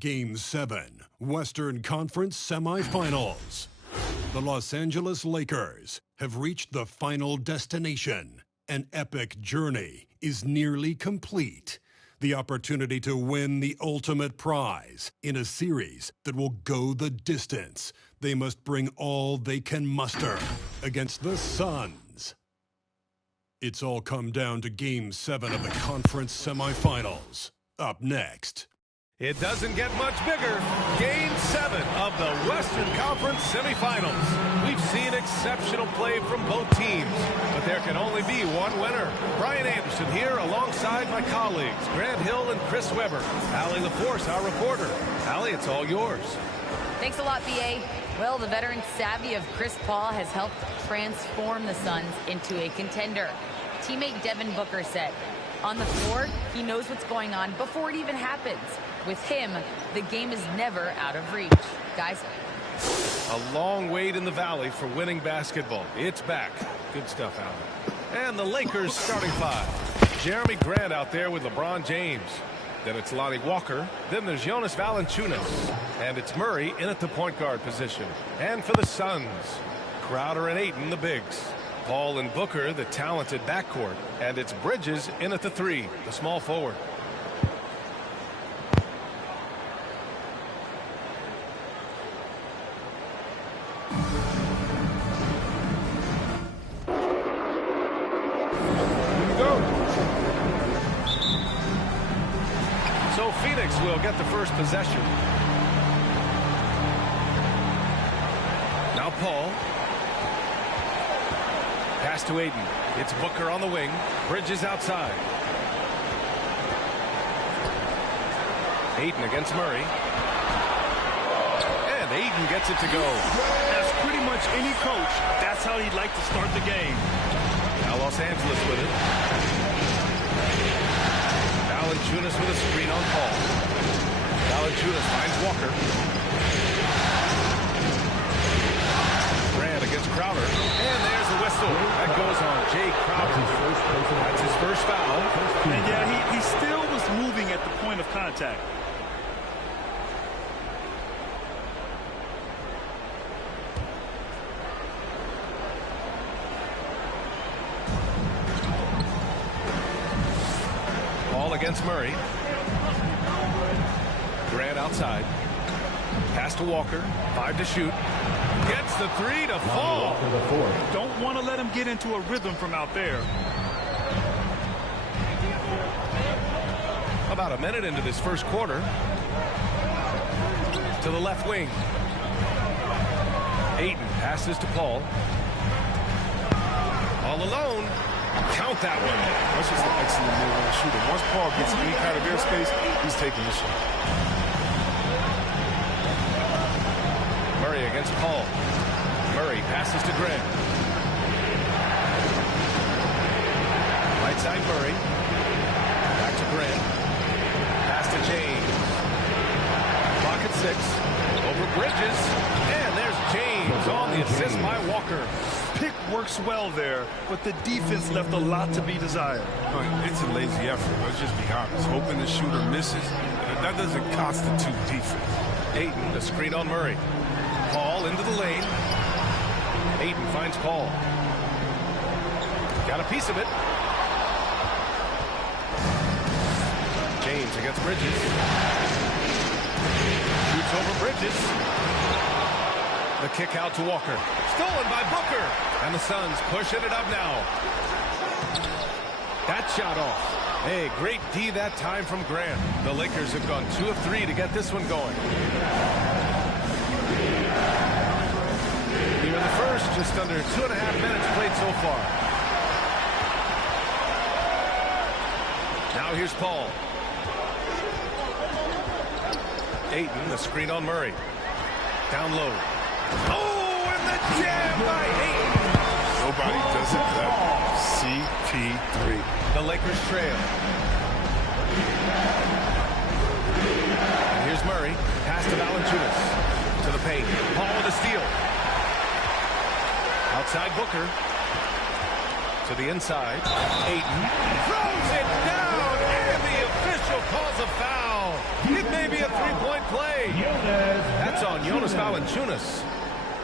Game 7, Western Conference Semifinals. The Los Angeles Lakers have reached the final destination. An epic journey is nearly complete. The opportunity to win the ultimate prize in a series that will go the distance. They must bring all they can muster against the Suns. It's all come down to Game 7 of the conference semifinals. Up next. It doesn't get much bigger. Game 7 of the Western Conference Semifinals. We've seen exceptional play from both teams, but there can only be one winner. Brian Anderson here alongside my colleagues, Grant Hill and Chris Webber. Allie LaForce, our reporter. Allie, it's all yours. Thanks a lot, B.A. Well, the veteran savvy of Chris Paul has helped transform the Suns into a contender. Teammate Devin Booker said, on the floor, he knows what's going on before it even happens. With him, the game is never out of reach. Guys. A long wait in the valley for winning basketball. It's back. Good stuff, Allen. And the Lakers starting five. Jeremy Grant out there with LeBron James. Then it's Lonnie Walker. Then there's Jonas Valanciunas. And it's Murray in at the point guard position. And for the Suns, Crowder and Ayton, the bigs. Paul and Booker, the talented backcourt. And it's Bridges in at the three, the small forward. So Phoenix will get the first possession. Now Paul. Pass to Ayton. It's Booker on the wing. Bridges outside. Ayton against Murray. And Ayton gets it to go. As pretty much any coach, that's how he'd like to start the game. Now Los Angeles with it. Valanciunas with a screen on Paul. Valanciunas finds Walker. Grant against Crowder. And there's the whistle. That goes on Jay Crowder. That's his first foul. And yeah, he still was moving at the point of contact. Against Murray. Grant outside. Pass to Walker. 5 to shoot. Gets the 3 to fall. Don't want to let him get into a rhythm from out there. About a minute into this first quarter. To the left wing. Ayton passes to Paul. All alone. Count that one. That's just an excellent mid-range shooter. Once Paul gets any kind of airspace, he's taking the shot. Murray against Paul. Murray passes to Grant. Right side Murray. Back to Grant. Pass to James. Clock at 6. Over Bridges. And there's James on the assist by Walker. Pick works well there, but the defense left a lot to be desired. It's a lazy effort. Let's just be honest. Hoping the shooter misses, that doesn't constitute defense. Ayton, the screen on Murray. Paul into the lane. Ayton finds Paul. Got a piece of it. James against Bridges. Shoots over Bridges. The kick out to Walker. Stolen by Booker. And the Suns pushing it up now. That shot off. Hey, great D that time from Grant. The Lakers have gone 2 of 3 to get this one going. Here in the first, just under 2.5 minutes played so far. Now here's Paul. Ayton, the screen on Murray. Down low. Oh, and the jam by Ayton. Nobody does it better. CP3. The Lakers trail. And here's Murray. Pass to Valanciunas. To the paint. Paul with a steal. Outside Booker. To the inside. Ayton. Throws it down. And the official calls a foul. It may be a three-point play. made. That's on Jonas Valanciunas.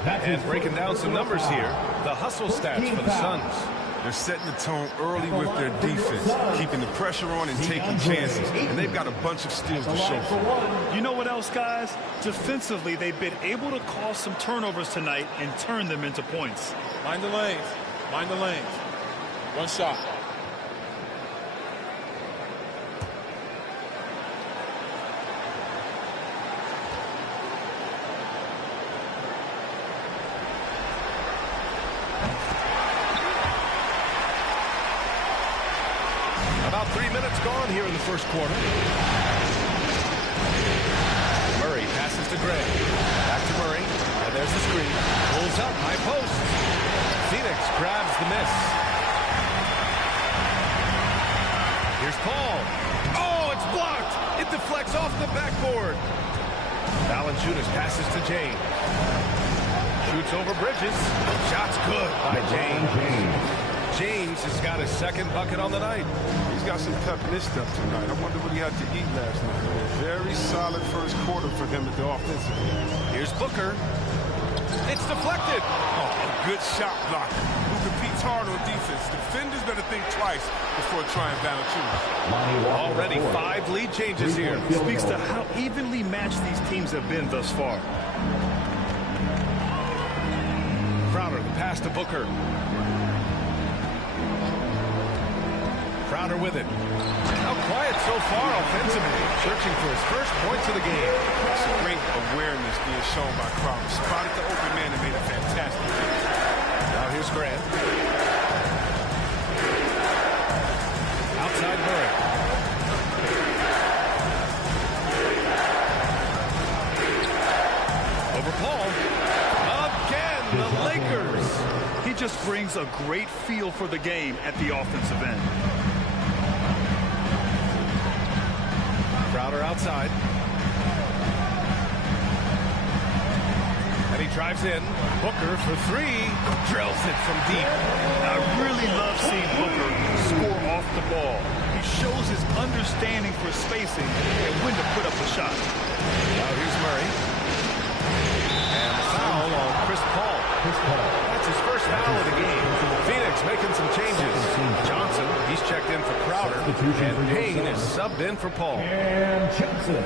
And breaking down some numbers here, the hustle stats for the Suns. They're setting the tone early with their defense, keeping the pressure on and taking chances. And they've got a bunch of steals to show for it. You know what else, guys? Defensively, they've been able to cause some turnovers tonight and turn them into points. Mind the lanes. Mind the lanes. One shot. About 3 minutes gone here in the first quarter. Murray passes to Gray. Back to Murray. And there's the screen. Pulls up, high post. Phoenix grabs the miss. Here's Paul. Oh, it's blocked. It deflects off the backboard. Valanciunas passes to James. Shoots over Bridges. Shot's good by James. James has got his second bucket on the night. He's got some pep in his step tonight. I wonder what he had to eat last night. A very solid first quarter for him at the offensive end. Here's Booker. It's deflected. Oh, a good shot blocker who competes hard on defense. Defenders better think twice before trying Valanciunas. Already 5 lead changes here. Speaks to how evenly matched these teams have been thus far. Crowder, the pass to Booker. Crowder with it. How quiet so far offensively. Searching for his first points of the game. Some great awareness being shown by Crowder. Spotted the open man and made a fantastic catch. Now here's Grant. Outside Murray. Over Paul. Again, the Lakers. He just brings a great feel for the game at the offensive end. Crowder outside. And he drives in. Booker for 3. Drills it from deep. I really love seeing Booker score off the ball. He shows his understanding for spacing and when to put up a shot. Now here's Murray. And the foul on Chris Paul. That's his first foul of the game. Phoenix making some changes. Johnson, he's checked in for Crowder. And Payne is subbed in for Paul. And Johnson.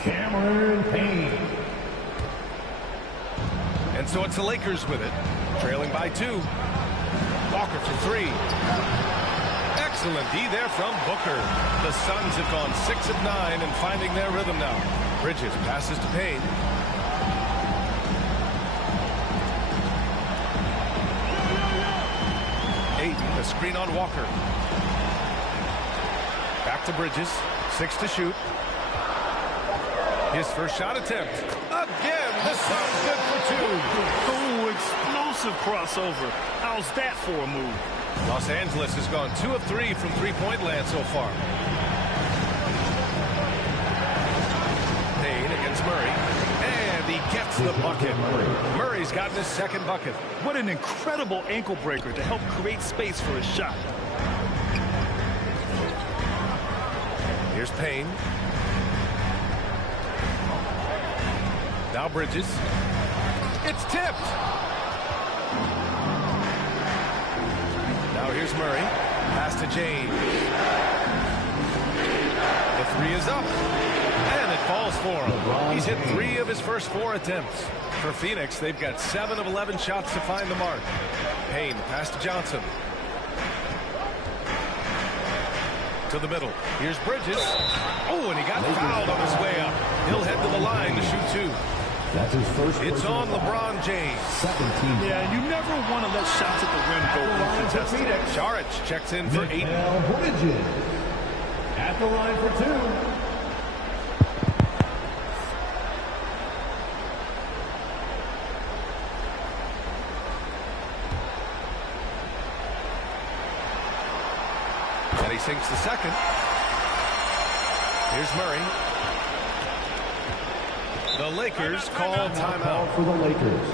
Cameron Payne. And so it's the Lakers with it. Trailing by 2. Walker for 3. Excellent D there from Booker. The Suns have gone 6 of 9 and finding their rhythm now. Bridges passes to Payne. Ayton, the screen on Walker. Back to Bridges. 6 to shoot. His first shot attempt. Again, the Suns good for 2. Oh, explosive crossover. How's that for a move? Los Angeles has gone 2 of 3 from three-point land so far. Payne against Murray. And he gets the bucket. Murray's gotten his second bucket. What an incredible ankle breaker to help create space for a shot. Here's Payne. Now Bridges. It's tipped. Now here's Murray. Pass to James. The 3 is up. And it falls for him. He's hit 3 of his first 4 attempts. For Phoenix, they've got 7 of 11 shots to find the mark. Payne, pass to Johnson. To the middle. Here's Bridges. Oh, and he got fouled on his way up. He'll head to the line to shoot 2. That's his first. It's on LeBron James. 17. Yeah, you never want to let shots at the rim go uncontested. Saric checks in for 8. Now Bridges at the line for 2. And he sinks the second. Here's Murray. The Lakers call timeout. For the Lakers.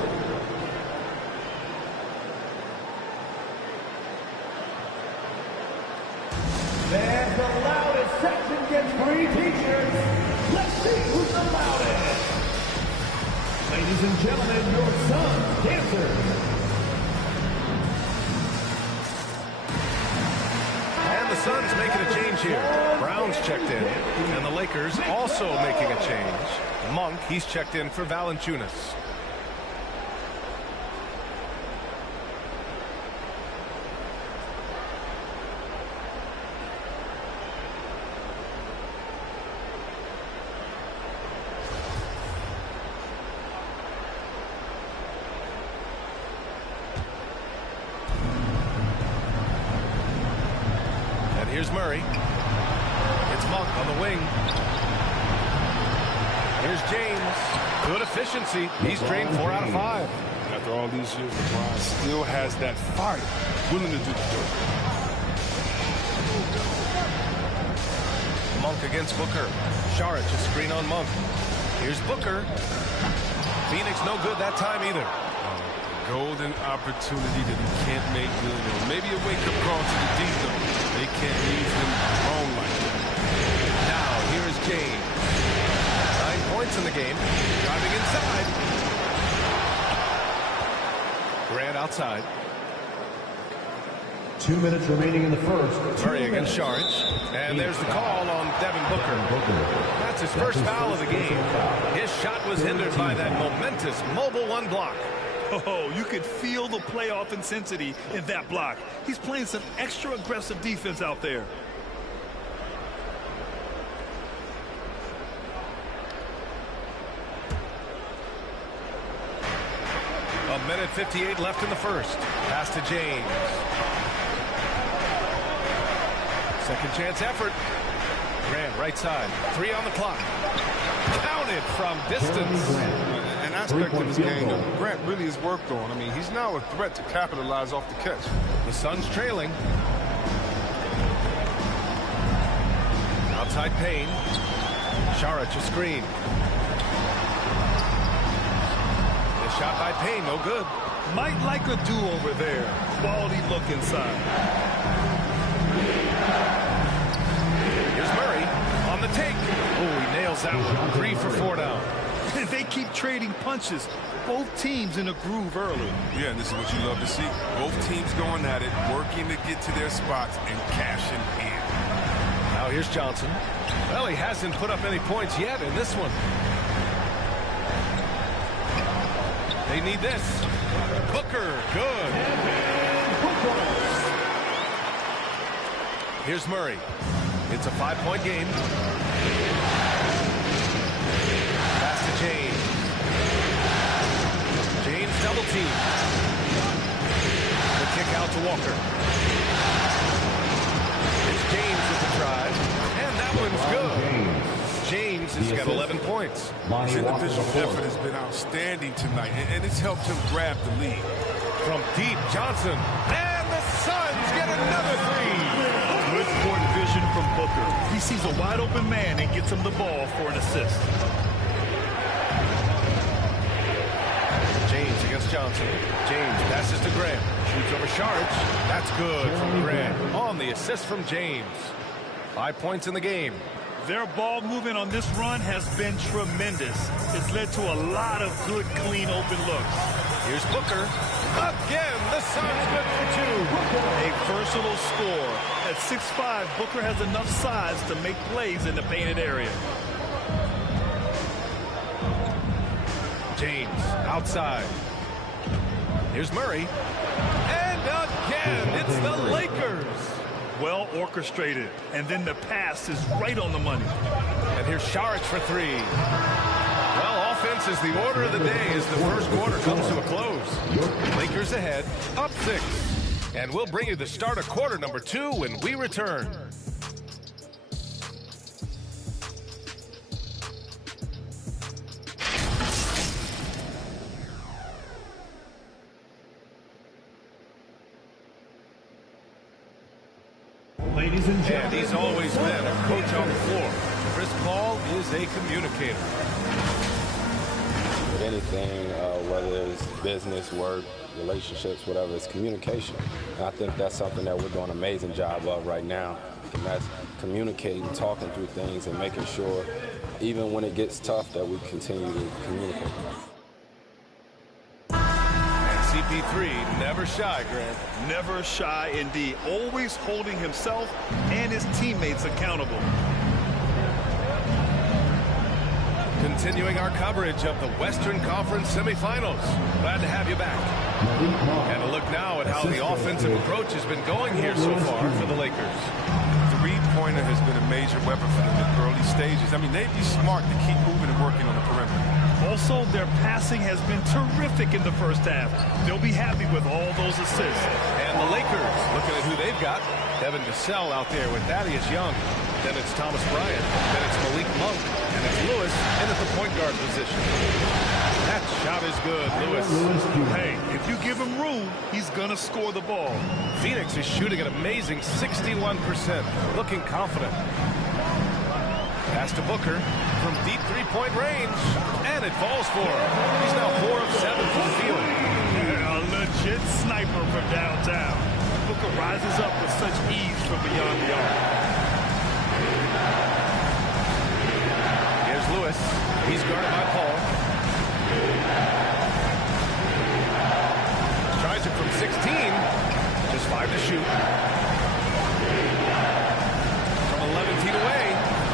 There's the loudest section gets 3 teachers. Let's see who's the loudest. Ladies and gentlemen, your Suns dancers. And the Suns making a change here. Brown's checked in, and the Lakers also making a change. Monk, he's checked in for Valanciunas. Here's Murray. It's Monk on the wing. Here's James. Good efficiency. He's drained 4 out of 5. After all these years, LeBron still has that fire, willing to do the job. Monk against Booker. Saric a screen on Monk. Here's Booker. Phoenix no good that time either. Golden opportunity that he can't make good. Or maybe a wake-up call to the D zone. They can't leave him alone like that. Now, here is James. 9 points in the game. Driving inside. Grant outside. 2 minutes remaining in the first. Murray against Saric. And there's the call on Devin Booker. That's his first foul of the game. His shot was hindered by that momentous mobile one block. Oh, you could feel the playoff intensity in that block. He's playing some extra aggressive defense out there. A minute 58 left in the first. Pass to James. Second chance effort. Grant right side. 3 on the clock. Counted from distance. An aspect of his game that Grant really has worked on. I mean, he's now a threat to capitalize off the catch. The Suns trailing. Outside Payne. Saric a screen. The shot by Payne, no good. Might like a do-over there. Quality look inside. Here's Murray on the take. Oh, he nails that one. 3 for 4 down. They keep trading punches. Both teams in a groove early. Yeah, and this is what you love to see. Both teams going at it, working to get to their spots and cashing in. Now here's Johnson. Well, he hasn't put up any points yet in this one. They need this. Booker, good. Here's Murray. It's a 5-point game. Pass to James. James double team. The kick out to Walker. It's James with the drive. And that one's good. James has got 11 points. His individual effort has been outstanding tonight, and it's helped him grab the lead. From deep, Johnson. And the Suns get another 3. Good court vision from Booker. He sees a wide open man and gets him the ball for an assist. James against Johnson. James passes to Grant. Shoots over Saric. That's good from Grant. On the assist from James. 5 points in the game. Their ball movement on this run has been tremendous. It's led to a lot of good, clean, open looks. Here's Booker. Again, the Suns good for 2. A versatile score. At 6'5", Booker has enough size to make plays in the painted area. James outside. Here's Murray. And again, it's the Lakers. Well orchestrated. And then the pass is right on the money. And here's Saric for 3. Well, offense is the order of the day as the first quarter comes to a close. Lakers ahead, up 6. And we'll bring you the start of quarter number 2 when we return. Ladies and gentlemen. And he's always been a coach on the floor. Chris Paul is a communicator. With anything, whether it's business, work, relationships, whatever, it's communication. And I think that's something that we're doing an amazing job of right now. And that's communicating, talking through things, and making sure, even when it gets tough, that we continue to communicate. CP3, never shy, Grant. Never shy indeed. Always holding himself and his teammates accountable. Continuing our coverage of the Western Conference semifinals. Glad to have you back. And a look now at how the offensive approach has been going here so far for the Lakers. Three-pointer has been a major weapon for them in early stages. I mean, they'd be smart to keep moving and working on the perimeter. Also, their passing has been terrific in the first half. They'll be happy with all those assists. And the Lakers, looking at who they've got. Devin Vassell out there with Thaddeus Young. Then it's Thomas Bryant. Then it's Malik Monk. And it's Lewis in at the point guard position. That shot is good, Lewis. Hey, if you give him room, he's going to score the ball. Phoenix is shooting an amazing 61%. Looking confident. Pass to Booker from deep three-point range. And it falls for him. He's now 4 of 7 from the field. A legit sniper from downtown. Booker rises up with such ease from beyond the arc. Here's Lewis. He's guarded by Paul. Tries it from 16. Just 5 to shoot. From 11 feet away.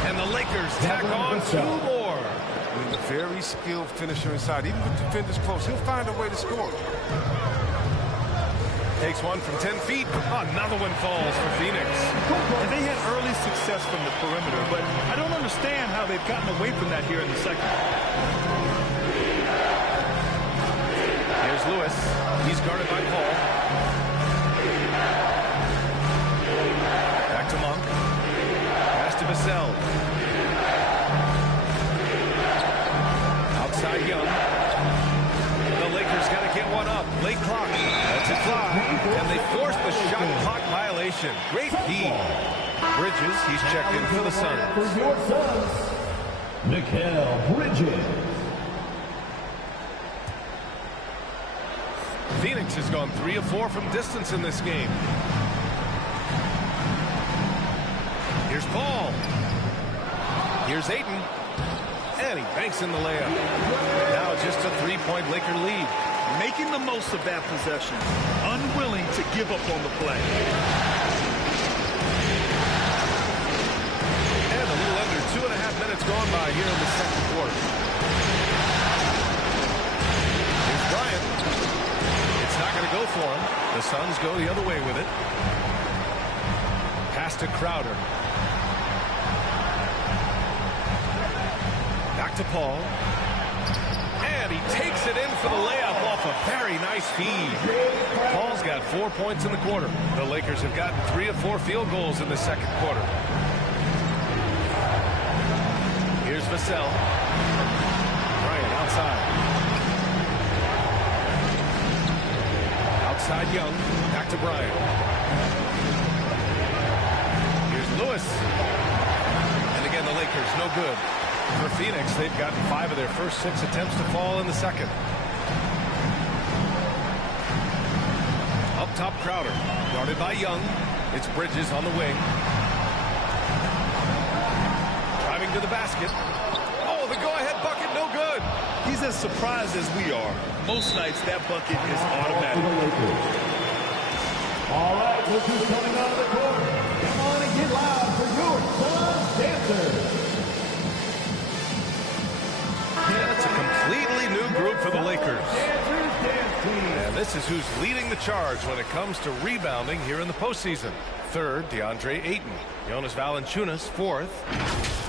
And the Lakers tack on 2 more. I mean, a very skilled finisher inside. Even with defenders close, he'll find a way to score. Takes one from 10 feet. Another one falls for Phoenix. And they had early success from the perimeter, but I don't understand how they've gotten away from that here in the second. Here's Lewis. He's guarded by Paul. Back to Monk. Pass to Vassell. Outside Young. The Lakers got to get one up. Late clock. That's it fly. And they force the shot clock violation. Great D. Bridges, he's checked in for the Suns. For your Suns, Mikal Bridges. Phoenix has gone 3 of 4 from distance in this game. Here's Paul. Here's Ayton. And he banks in the layup. Now just a 3-point Laker lead. Making the most of that possession. Unwilling to give up on the play. And a little under 2.5 minutes gone by here in the second quarter. Here's Bryant. It's not going to go for him. The Suns go the other way with it. Pass to Crowder. Back to Paul. And he takes it in for the layup off a very nice feed. Paul's got 4 points in the quarter. The Lakers have gotten 3 of 4 field goals in the second quarter. Here's Vassell. Bryant outside. Outside Young. Back to Bryant. Here's Lewis. And again, the Lakers no good. For Phoenix, they've gotten 5 of their first 6 attempts to fall in the second. Up top, Crowder. Guarded by Young. It's Bridges on the wing. Driving to the basket. Oh, the go-ahead bucket, no good. He's as surprised as we are. Most nights, that bucket is automatic. All right, look who's coming out of the court. Come on and get loud for your Suns dancers. It's a completely new group for the Lakers. And this is who's leading the charge when it comes to rebounding here in the postseason. Third, DeAndre Ayton. Jonas Valanciunas, fourth.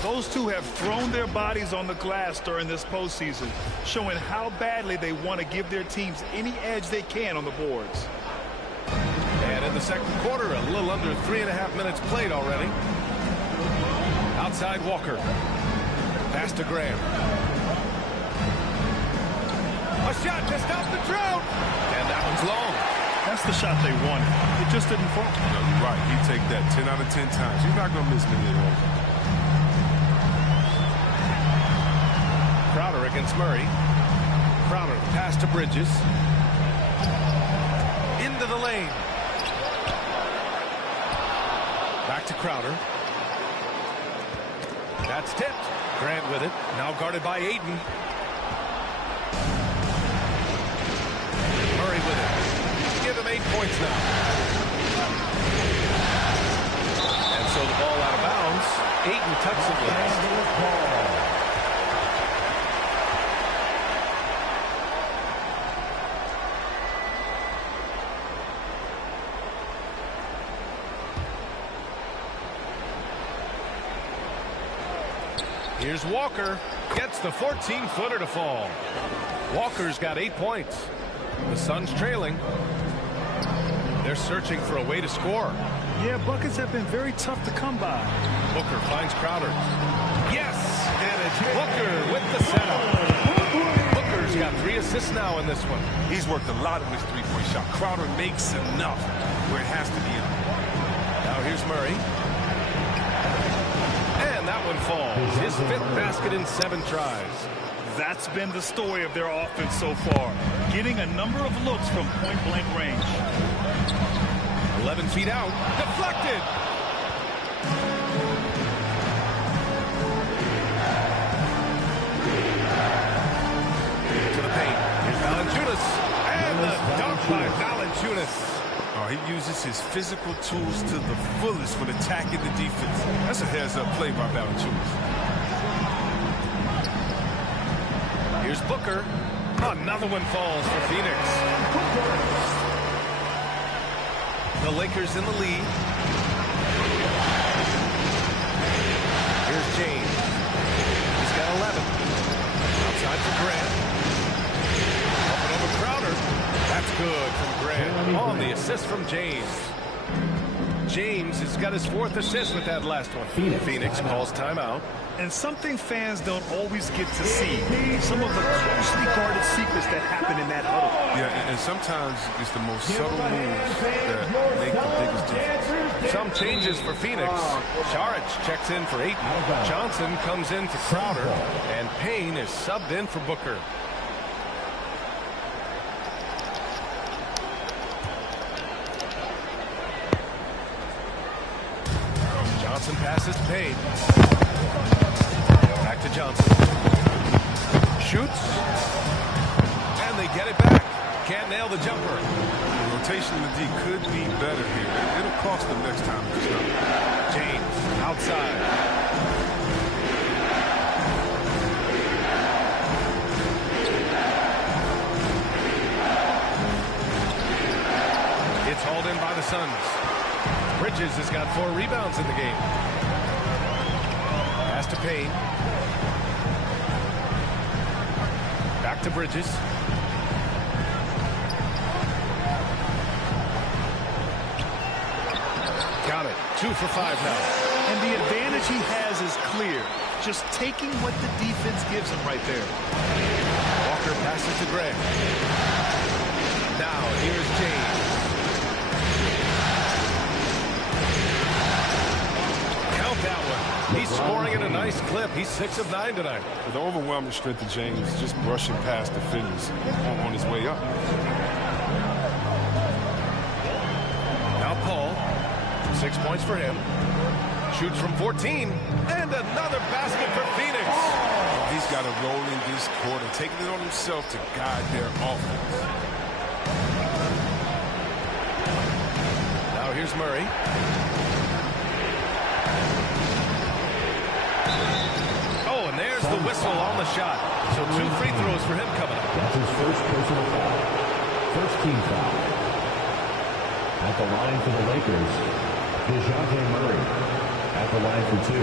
Those two have thrown their bodies on the glass during this postseason, showing how badly they want to give their teams any edge they can on the boards. And in the second quarter, a little under 3.5 minutes played already. Outside Walker. Pass to Graham. A shot to stop the drought. And that one's long. That's the shot they wanted. It just didn't fall. No, you're right. He'd take that 10 out of 10 times. He's not going to miss many of those. Crowder against Murray. Crowder, pass to Bridges. Into the lane. Back to Crowder. That's tipped. Grant with it. Now guarded by Ayton. Murray with it. 8 points now. And so the ball out of bounds. Ayton touched it last. Here's Walker. Gets the 14-footer to fall. Walker's got 8 points. The Suns trailing. They're searching for a way to score. Yeah, buckets have been very tough to come by. Booker finds Crowder. Yes! And it's Booker with the setup. Booker's got 3 assists now in this one. He's worked a lot on his three-point shot. Crowder makes enough where it has to be. Now here's Murray. And that one falls. His 5th basket in 7 tries. That's been the story of their offense so far. Getting a number of looks from point-blank range. 11 feet out. Deflected. To the paint. Here's Valanciunas. And the dunk by Valanciunas. He uses his physical tools to the fullest when attacking the defense. That's a heads-up play by Valanciunas. Here's Booker. Another one falls for Phoenix. The Lakers in the lead. Here's James. He's got 11. Outside for Grant. Up and over Crowder. That's good from Grant. On the assist from James. James has got his 4th assist with that last one. Phoenix calls timeout. And something fans don't always get to see. Some of the closely guarded secrets that happen in that huddle. Yeah, and sometimes it's the most subtle moves that make the biggest difference. Some changes for Phoenix. Saric checks in for Ayton. Johnson comes in for Crowder. And Payne is subbed in for Booker. Johnson passes to Payne. Back to Johnson. Shoots. And they get it back. Can't nail the jumper. The rotation in the D could be better here. It'll cost them next time. James outside. It's hauled in by the Suns. Bridges has got 4 rebounds in the game. Pass to Payne. Back to Bridges. Got it. 2 for 5 now. And the advantage he has is clear. Just taking what the defense gives him right there. Walker passes to Grant. Now here's James. Count that one. He's scoring at a nice clip. He's 6 of 9 tonight. With the overwhelming strength of James, just brushing past defenders on his way up. Now Paul. 6 points for him. Shoots from 14. And another basket for Phoenix. Oh, he's got a role in this quarter, taking it on himself to guide their offense. Now here's Murray. Oh, and there's the whistle on the shot. So 2 free throws for him coming up. That's his first personal foul. First team foul. At the line for the Lakers, DeJounte Murray. At the line for 2.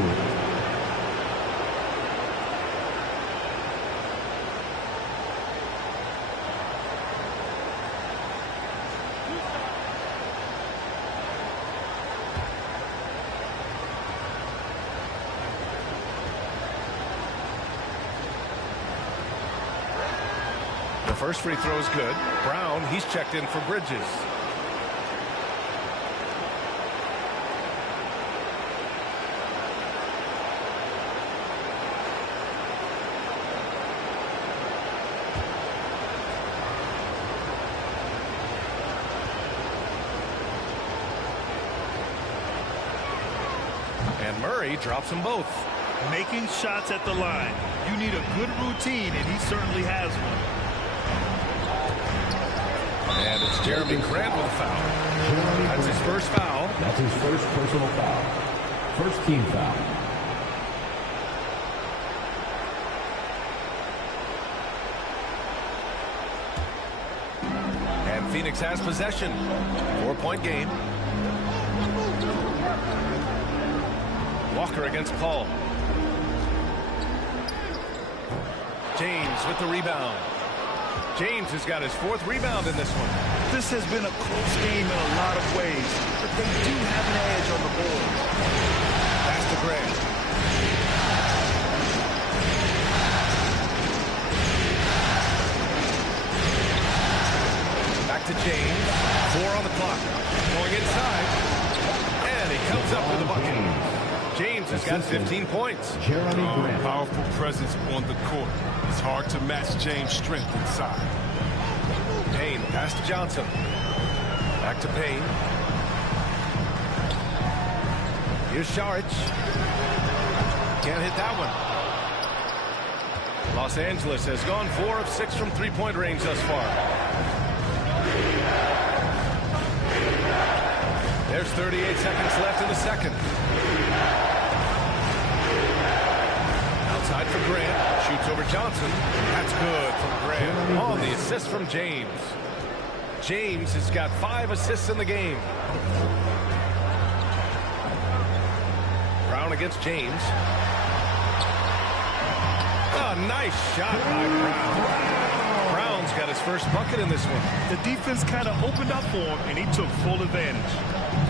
The first free throw is good. Brown, he's checked in for Bridges. And Murray drops them both. Making shots at the line. You need a good routine, and he certainly has one. And it's Jeremy Grant with a foul. That's his first foul. That's his first personal foul. First team foul. And Phoenix has possession. 4-point game. Walker against Paul. James with the rebound. James has got his 4th rebound in this one. This has been a close game in a lot of ways, but they do have an edge on the boards. Pass to Grant. Back to James. 4 on the clock. Going inside. And he comes up with a bucket. James has got 15 points. Jeremy Grant. Powerful presence on the court. It's hard to match James' strength inside. Payne, pass to Johnson. Back to Payne. Here's Šarić. Can't hit that one. Los Angeles has gone 4 of 6 from three-point range thus far. There's 38 seconds left in the second. Outside for Grant. Shoots over Johnson. That's good from Grant. On the assist from James. James has got 5 assists in the game. Brown against James. Oh, nice shot by Brown. Brown's got his first bucket in this one. The defense kind of opened up for him, and he took full advantage.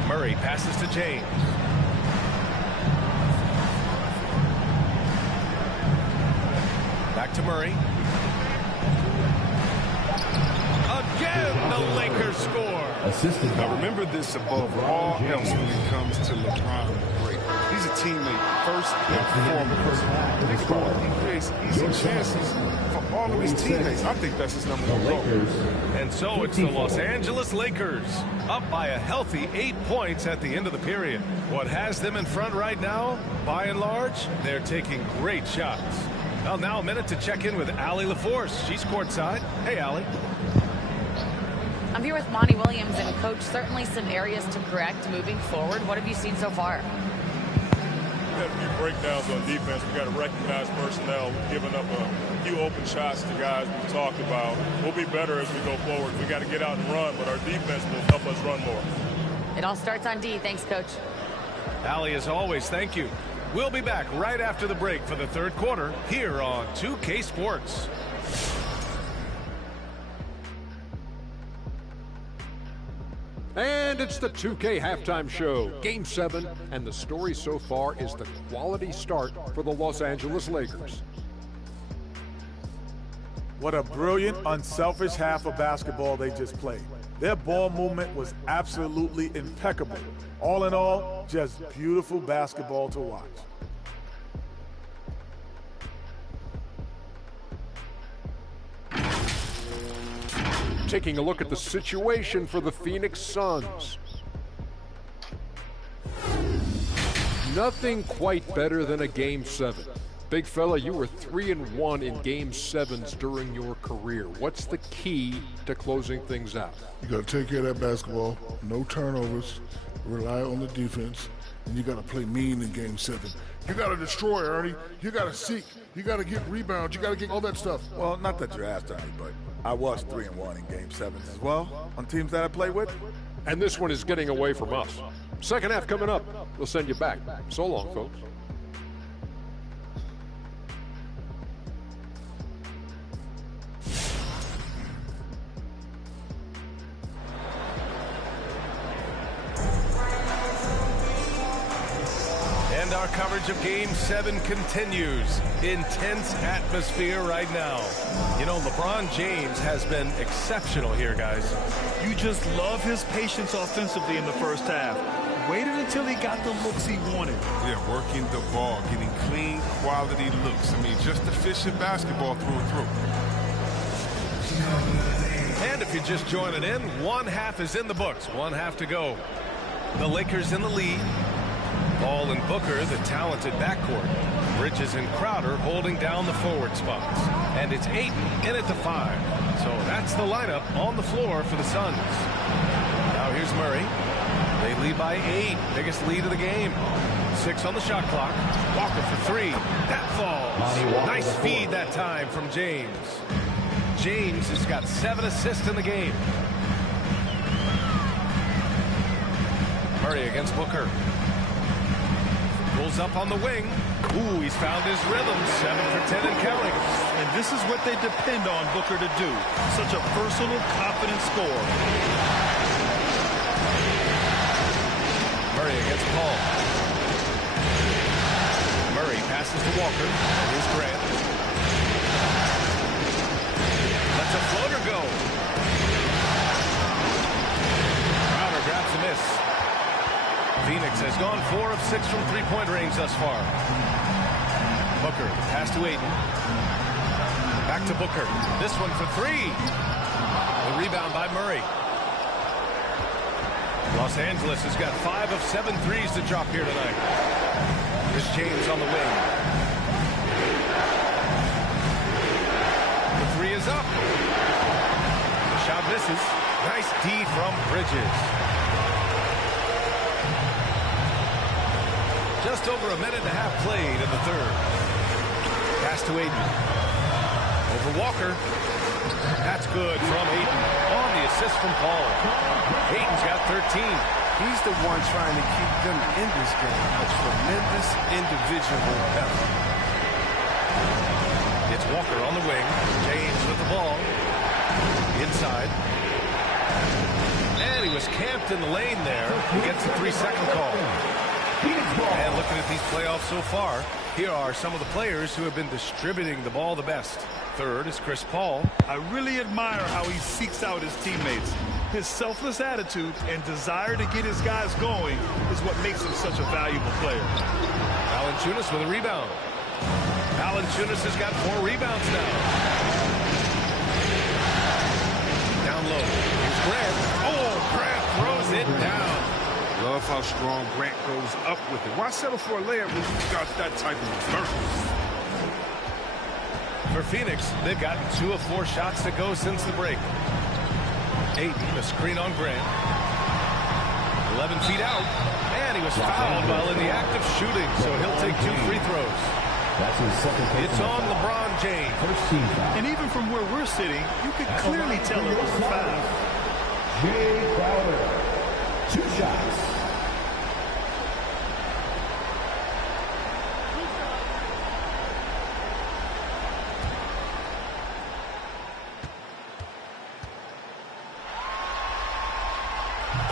Murray passes to James. Back to Murray. Again, the Lakers score. Assisted by Now remember this above all else when it comes to LeBron the Great. He's a teammate first and foremost. He creates easy chances for all of his teammates. I think that's his number 1 goal. And so it's the Los Angeles Lakers up by a healthy 8 points at the end of the period. What has them in front right now, by and large, they're taking great shots. Well, now a minute to check in with Allie LaForce. She's courtside. Hey, Allie. I'm here with Monty Williams, and Coach, certainly some areas to correct moving forward. What have you seen so far? We got a few breakdowns on defense. We got to recognize personnel giving up a few open shots to guys we talked about. We'll be better as we go forward. We got to get out and run, but our defense will help us run more. It all starts on D. Thanks, Coach. Allie, as always, thank you. We'll be back right after the break for the third quarter here on 2K Sports. And it's the 2K halftime show, Game 7, and the story so far is the quality start for the Los Angeles Lakers. What a brilliant, unselfish half of basketball they just played. Their ball movement was absolutely impeccable. All in all, just beautiful basketball to watch. Taking a look at the situation for the Phoenix Suns. Nothing quite better than a Game 7. Big fella, you were 3-1 in Game 7s during your career. What's the key to closing things out? You got to take care of that basketball, no turnovers, rely on the defense, and you got to play mean in Game 7. You got to destroy, Ernie. You got to seek. You got to get rebounds. You got to get all that stuff. Well, not that you're asked, Ernie, but I was 3-1 in Game 7 as well on teams that I played with. And this one is getting away from us. Second half coming up. We'll send you back. So long, folks. And our coverage of Game 7 continues. Intense atmosphere right now. You know, LeBron James has been exceptional here, guys. You just love his patience offensively in the first half. Waited until he got the looks he wanted. Yeah, working the ball, getting clean, quality looks. I mean, just efficient basketball through and through. And if you're just joining in, one half is in the books. One half to go. The Lakers in the lead. Paul and Booker, the talented backcourt. Bridges and Crowder holding down the forward spots. And it's Ayton in at the 5. So that's the lineup on the floor for the Suns. Now here's Murray. They lead by 8. Biggest lead of the game. 6 on the shot clock. Walker for 3. That falls. Nice feed that time from James. James has got 7 assists in the game. Murray against Booker. Pulls up on the wing. Ooh, he's found his rhythm. 7 for 10 and counting. And this is what they depend on Booker to do. Such a versatile, confident scorer. Murray against Paul. Murray passes to Walker. And here's Grant. Lets a floater go. Crowder grabs a miss. Phoenix has gone 4 of 6 from three-point range thus far. Booker, pass to Ayton. Back to Booker. This one for 3. The rebound by Murray. Los Angeles has got 5 of 7 threes to drop here tonight. Here's James on the wing. The 3 is up. The shot misses. Nice D from Bridges. Just over a minute and a half played in the third. Pass to Ayton. Over Walker. That's good from Ayton. On the assist from Paul. Ayton's got 13. He's the one trying to keep them in this game. A tremendous individual effort. It's Walker on the wing. James with the ball. Inside. And he was camped in the lane there. He gets a 3-second call. And looking at these playoffs so far, here are some of the players who have been distributing the ball the best. Third is Chris Paul. I really admire how he seeks out his teammates. His selfless attitude and desire to get his guys going is what makes him such a valuable player. Valanciunas with a rebound. Valanciunas has got 4 rebounds now. Down low. Here's Grant. Oh, Grant throws it down. Love how strong Grant goes up with it. Why settle for a layup when you've got that type of reverse? For Phoenix, they've gotten 2 of 4 shots to go since the break. Ayton, a screen on Grant. 11 feet out. And he was fouled while in the act of shooting, so he'll take 2 free throws. That's his second. It's on LeBron James. First team foul. And even from where we're sitting, you could clearly tell it was a foul. Jay Crowder. 2 shots.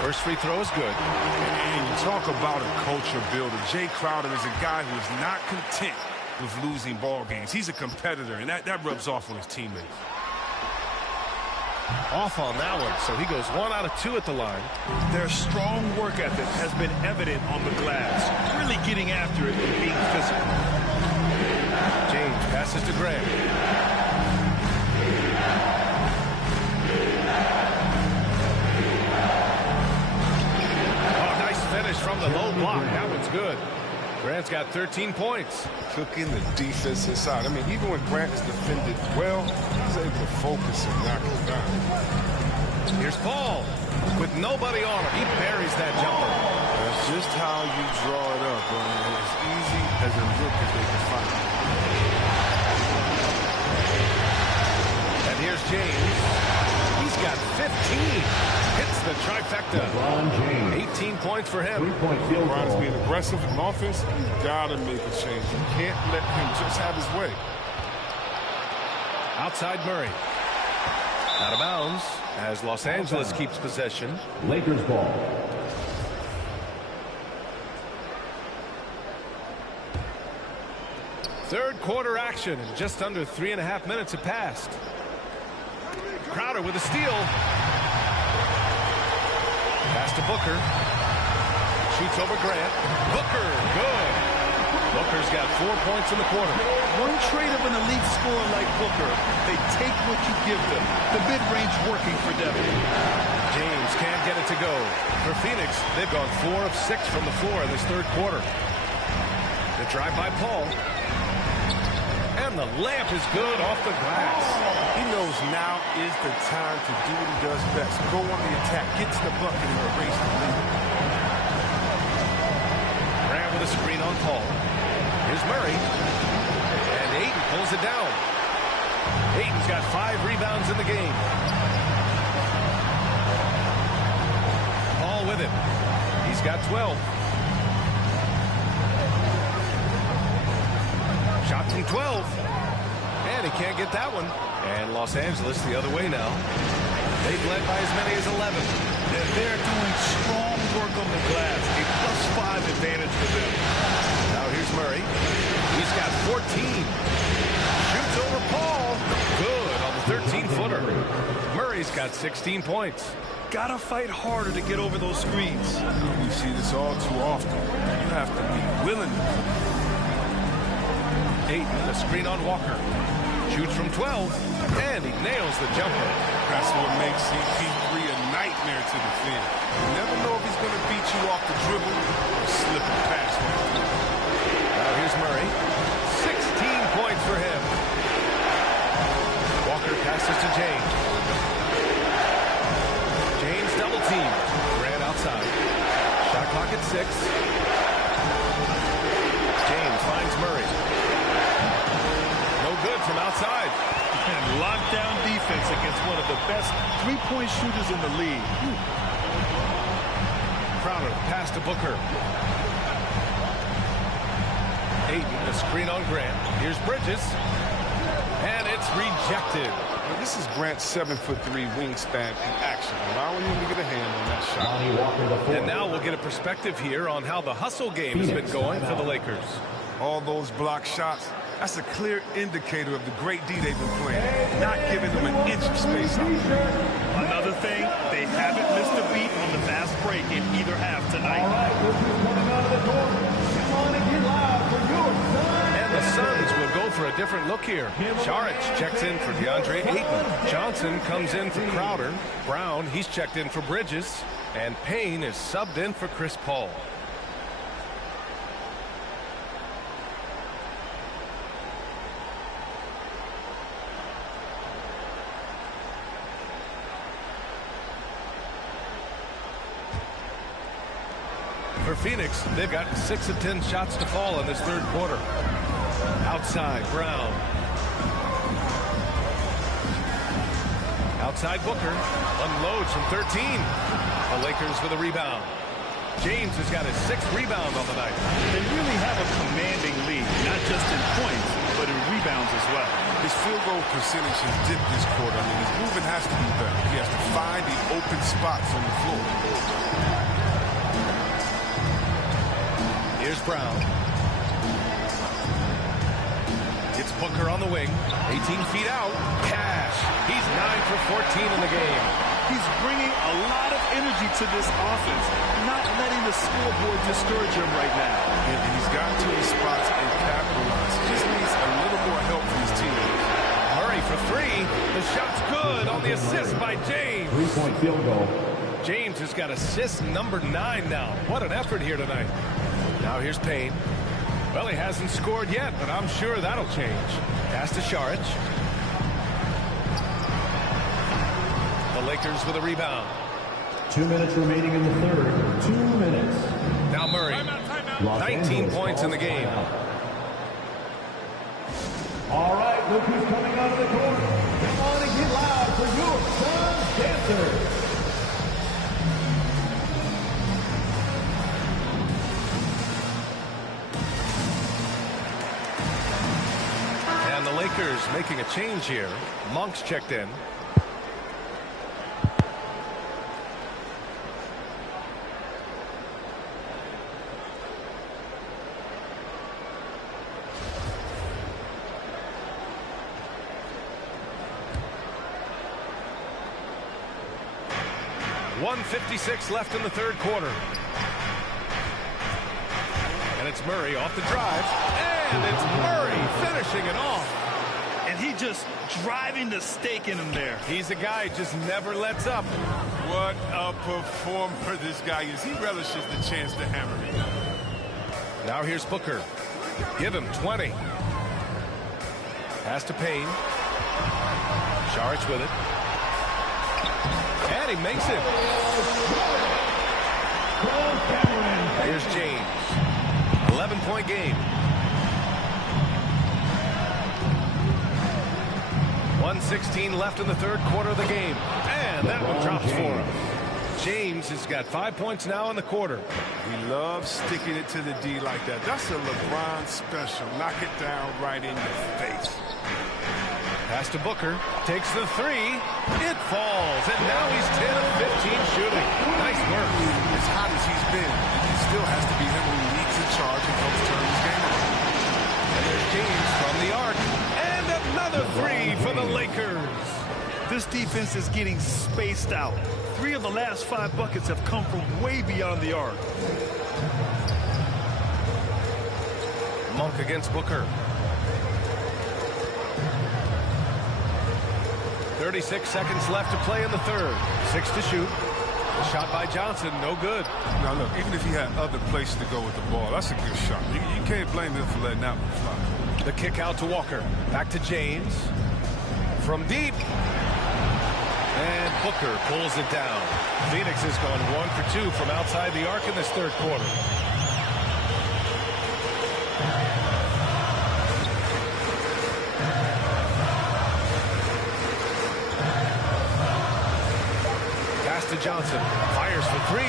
First free throw is good. And you talk about a culture builder. Jay Crowder is a guy who is not content with losing ball games. He's a competitor, and that rubs off on his teammates. Off on that one, so he goes 1 out of 2 at the line. Their strong work ethic has been evident on the glass, really getting after it and being physical. James passes to Grant. Finish from the low block. That one's good. Grant's got 13 points. Cooking the defense inside. I mean, even when Grant is defended well, he's able to focus and knock it down. Here's Paul with nobody on him. He buries that jumper. That's just how you draw it up, bro. As easy as it looks as they can find it. And here's James. He's got 15. Hits the trifecta. 18 points for him. 3-point field goal. LeBron's being aggressive in offense. You gotta make a change. You can't let him just have his way. Outside Murray. Out of bounds as Los Angeles keeps possession. Lakers ball. Third quarter action, and just under 3.5 minutes have passed. Crowder with a steal. Pass to Booker. Shoots over Grant. Booker, good. Booker's got 4 points in the quarter. One trait of an elite scorer like Booker, they take what you give them. The mid-range working for Devin. James can't get it to go. For Phoenix, they've gone 4 of 6 from the floor in this third quarter. The drive by Paul. And the layup is good off the glass. He knows now is the time to do what he does best. Go on the attack, get to the bucket, and erase the lead. Grant with a screen on Paul. Here's Murray. And Ayton pulls it down. Ayton's got 5 rebounds in the game. Paul with it. He's got 12. Shot from 12. And he can't get that one. And Los Angeles the other way now. They've led by as many as 11. They're doing strong work on the glass. A +5 advantage for them. Now here's Murray. He's got 14. Shoots over Paul. Good on the 13-footer. Murray's got 16 points. Gotta fight harder to get over those screens. We see this all too often. You have to be willing to. Ayton, a screen on Walker. Shoots from 12, and he nails the jumper. That's what makes CP3 a nightmare to defend. You never know if he's going to beat you off the dribble or slip it past you. Now here's Murray. 16 points for him. Walker passes to James. James double team. Grant outside. Shot clock at 6. James finds Murray. No good from outside. And lockdown defense against one of the best three-point shooters in the league. Crowder pass to Booker. Ayton, a screen on Grant. Here's Bridges. And it's rejected. Now, this is Grant's 7'3" wingspan in action, allowing him to get a hand on that shot. And now we'll get a perspective here on how the hustle game has been going for the Lakers. All those block shots, that's a clear indicator of the great D they've been playing, not giving them an inch of space out there. Another thing, they haven't missed a beat on the fast break in either half tonight. And the Suns will go for a different look here. Saric checks in for DeAndre Ayton. Johnson comes in for Crowder. Brown, he's checked in for Bridges. And Payne is subbed in for Chris Paul. For Phoenix, they've got 6 of 10 shots to fall in this third quarter. Outside, Brown. Outside, Booker. Unloads from 13. The Lakers with a rebound. James has got his 6th rebound on the night. They really have a commanding lead, not just in points, but in rebounds as well. His field goal percentage has dipped this quarter. I mean, his movement has to be better. He has to find the open spots on the floor. Here's Brown. It's Booker on the wing. 18 feet out. Cash. He's 9 for 14 in the game. He's bringing a lot of energy to this offense, not letting the scoreboard discourage him right now. And he's gotten to his spots and capitalized. He just needs a little more help from his teammates. Murray for 3. The shot's good on the assist by James. 3-point field goal. James has got assist number 9 now. What an effort here tonight. Now here's Payne. Well, he hasn't scored yet, but I'm sure that'll change. Pass to Saric. The Lakers with a rebound. 2 minutes remaining in the third. 2 minutes. Now Murray. 19 points in the game. All right, look who's coming out of the corner. Come on and get loud for your Suns dancers. And the Lakers making a change here. Monk's checked in. .156 left in the third quarter. And it's Murray off the drive. And it's Murray finishing it off. And he just driving the stake in him there. He's a guy who just never lets up. What a performer this guy is. He relishes the chance to hammer it. Now here's Booker. Give him 20. Pass to Payne. Saric with it. And he makes it. Here's James. 11-point game. 1:16 left in the third quarter of the game. And that one drops for him. James has got 5 points now in the quarter. He loves sticking it to the D like that. That's a LeBron special. Knock it down right in your face. Pass to Booker. Takes the three. It falls. And now he's 10 of 15 shooting. Nice work. As hot as he's been, it still has to be him who leads in charge and helps turn this game around. And there's James from the arc. And another three for the Lakers. This defense is getting spaced out. 3 of the last 5 buckets have come from way beyond the arc. Monk against Booker. 36 seconds left to play in the third. 6 to shoot. The shot by Johnson, no good. Now look, even if he had other places to go with the ball, that's a good shot. You can't blame him for letting that one fly. The kick out to Walker. Back to James. From deep. And Booker pulls it down. Phoenix has gone 1 for 2 from outside the arc in this third quarter. Pass to Johnson. Fires for 3.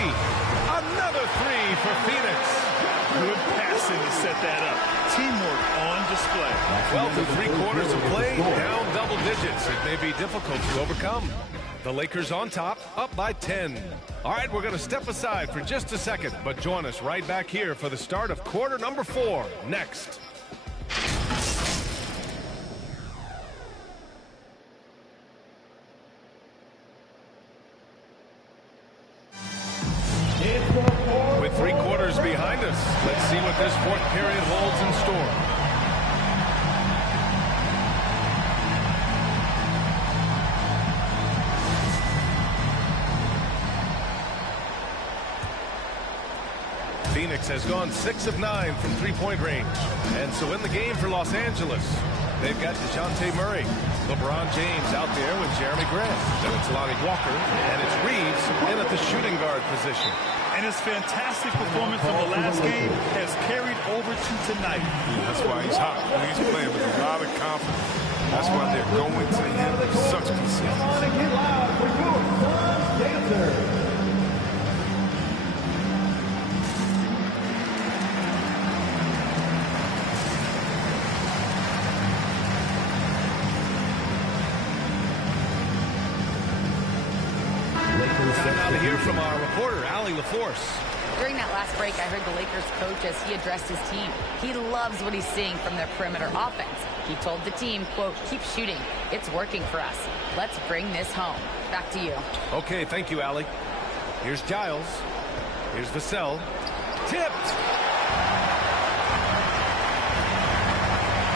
Another 3 for Phoenix. Good passing to set that up. Teamwork on display. 12 through 3 quarters of play, down double digits. It may be difficult to overcome. The Lakers on top, up by 10. All right, we're going to step aside for just a second, but join us right back here for the start of quarter number 4 next. With 3 quarters behind us, let's see what this fourth period holds in store. Phoenix has gone 6 of 9 from three-point range. And so in the game for Los Angeles, they've got DeJounte Murray, LeBron James out there with Jeremy Grant. Then it's Lonnie Walker, and it's Reeves in at the shooting guard position. And his fantastic performance from the last game has carried over to tonight. That's why he's hot. He's playing with a lot of confidence. That's why they're going to him with such precision. Now to hear from our reporter, Allie LaForce. During that last break, I heard the Lakers coach as he addressed his team. He loves what he's seeing from their perimeter offense. He told the team, quote, keep shooting. It's working for us. Let's bring this home. Back to you. Okay, thank you, Allie. Here's Giles. Here's Vassell. Tipped.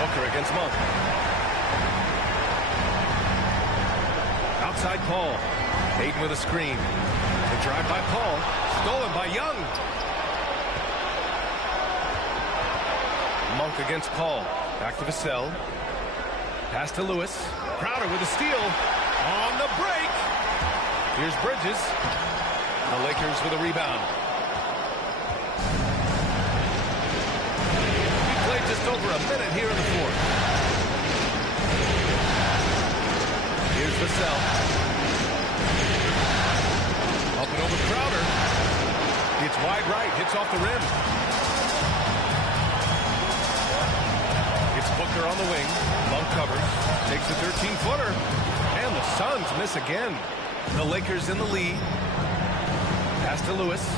Booker against Monk. Outside Paul. Ayton with a screen. The drive by Paul. Stolen by Young. Monk against Paul. Back to Vassell. Pass to Lewis. Crowder with a steal. On the break. Here's Bridges. The Lakers with a rebound. We played just over a minute here in the fourth. Here's Vassell. Up and over Crowder. It's wide right. Hits off the rim. It's Booker on the wing. Monk covers. Takes a 13-footer. And the Suns miss again. The Lakers in the lead. Pass to Lewis.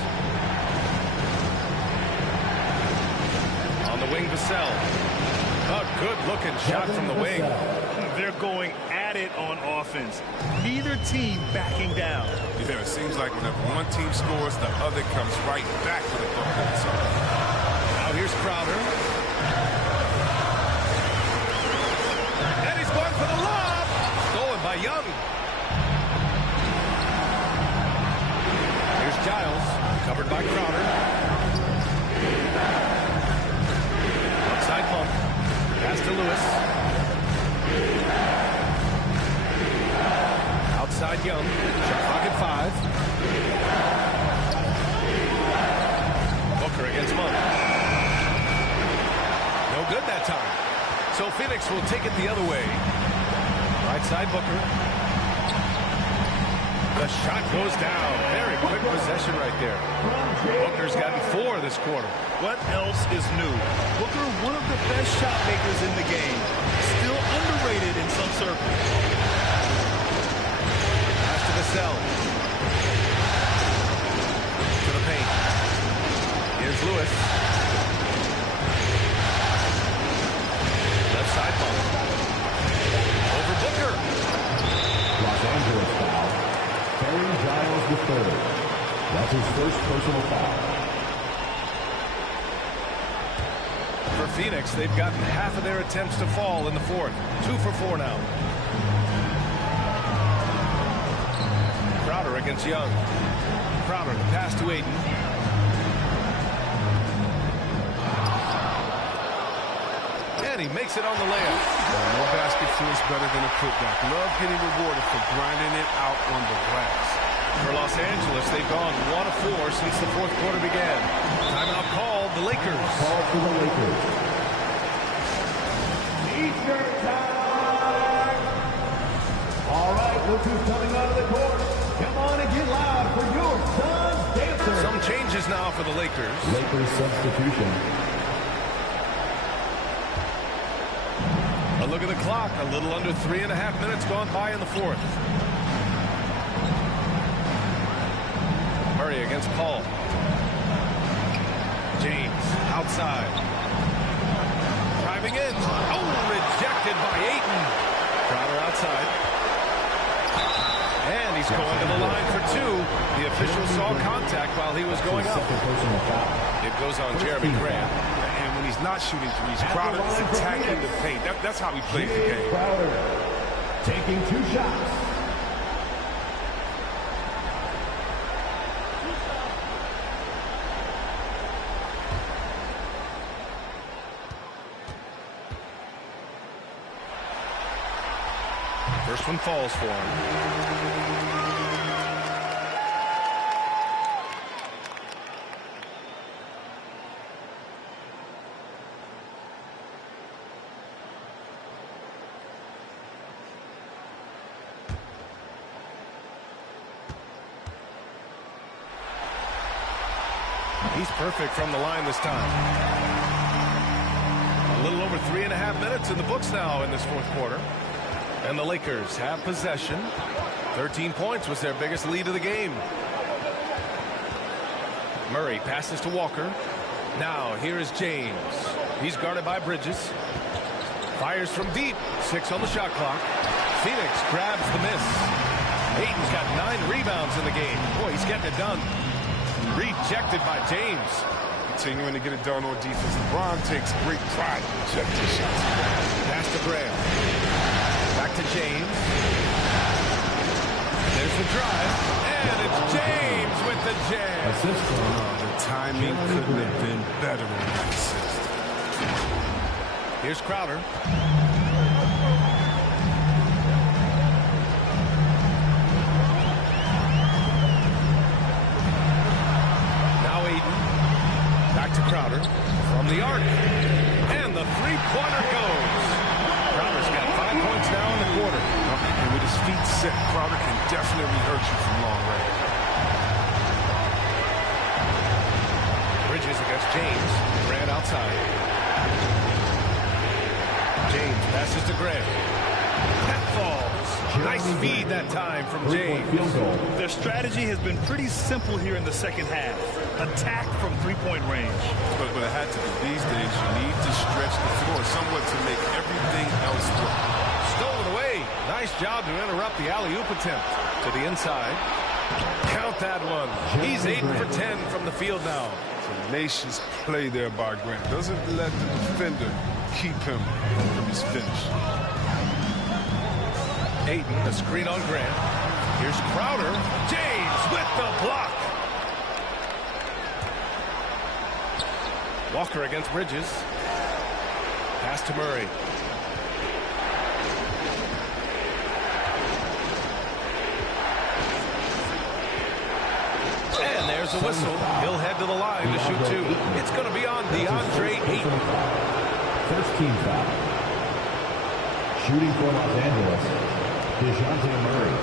On the wing, Vassell. A good-looking shot from the wing. They're going at it on offense. Neither team backing down. Yeah, it seems like whenever one team scores, the other comes right back with a bucket. Now here's Crowder. And he's going for the lob. Stolen by Young. Here's Giles. Covered by Crowder. Outside Monk. Pass to Lewis. guard Young. Shot clock at 5. Booker against Monk. No good that time. So Phoenix will take it the other way. Right side Booker. The shot goes down. Very quick possession right there. Booker's gotten 4 this quarter. What else is new? Booker, one of the best shot makers in the game. Still underrated in some circles. Pass to Vassell. To the paint. Here's Lewis. Left side ball. Over Booker. Los Angeles foul. Harry Giles III. That's his first personal foul. For Phoenix, they've gotten half of their attempts to fall in the fourth. 2 for 4 now. Crowder against Young. Crowder, the pass to Ayton. And he makes it on the layup. No basket feels better than a putback. Love getting rewarded for grinding it out on the glass. For Los Angeles, they've gone 1 of 4 since the fourth quarter began. Timeout called, the Lakers. Call for the Lakers. Eastern time. All right, look who's coming out of the court. Come on and get loud for your Suns dancer. Some changes now for the Lakers. Lakers substitution. A look at the clock. A little under 3.5 minutes gone by in the fourth. Murray against Paul. James outside. Driving in. Oh, rejected by Ayton. Crowder outside. And he's going to the line for 2. The official saw contact while he was going up. It goes on Jeremy Grant. And when he's not shooting threes, Crowder is attacking the paint. That's how he plays the game. Crowder taking 2 shots. First one falls for him. He's perfect from the line this time. A little over 3.5 minutes in the books now in this fourth quarter. And the Lakers have possession. 13 points was their biggest lead of the game. Murray passes to Walker. Now here is James. He's guarded by Bridges. Fires from deep. 6 on the shot clock. Phoenix grabs the miss. Ayton's got 9 rebounds in the game. Boy, he's getting it done. Rejected by James. Continuing to get it done on defense. LeBron takes great pride in rejecting shots. Pass to Graham. Back to James. There's the drive. And it's James with the jam. Assist from the timing couldn't have been better on that assist. Here's Crowder. Now Ayton. Back to Crowder. From the arc. And the three-pointer goes. Crowder's got 5 points now in the quarter. And with his feet set, Crowder can definitely hurt you from long range. Bridges against James. Grant outside. James passes to Grant. That falls. Nice feed that time from James. Their strategy has been pretty simple here in the second half. Attack from three-point range. But it had to be. These days, you need to stretch the floor somewhat to make everything else work. Stolen away. Nice job to interrupt the alley-oop attempt. To the inside. Count that one. He's 8 for 10 from the field now. Tenacious play there by Grant. Doesn't let the defender keep him from his finish. Ayton, a screen on Grant. Here's Crowder. James with the block. Walker against Bridges. Pass to Murray. There's a whistle. He'll head to the line to shoot two. It's going to be on DeAndre Ayton. First team foul. Shooting for Los Angeles, DeJounte Murray.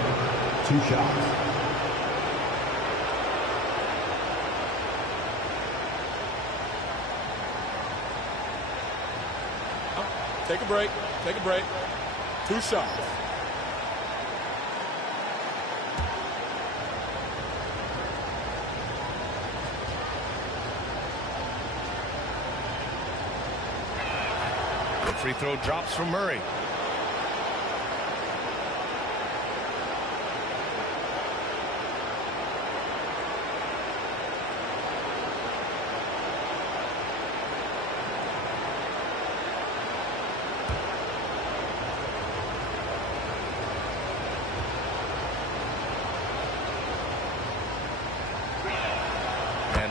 2 shots. Take a break. Take a break. 2 shots. The free throw drops from Murray.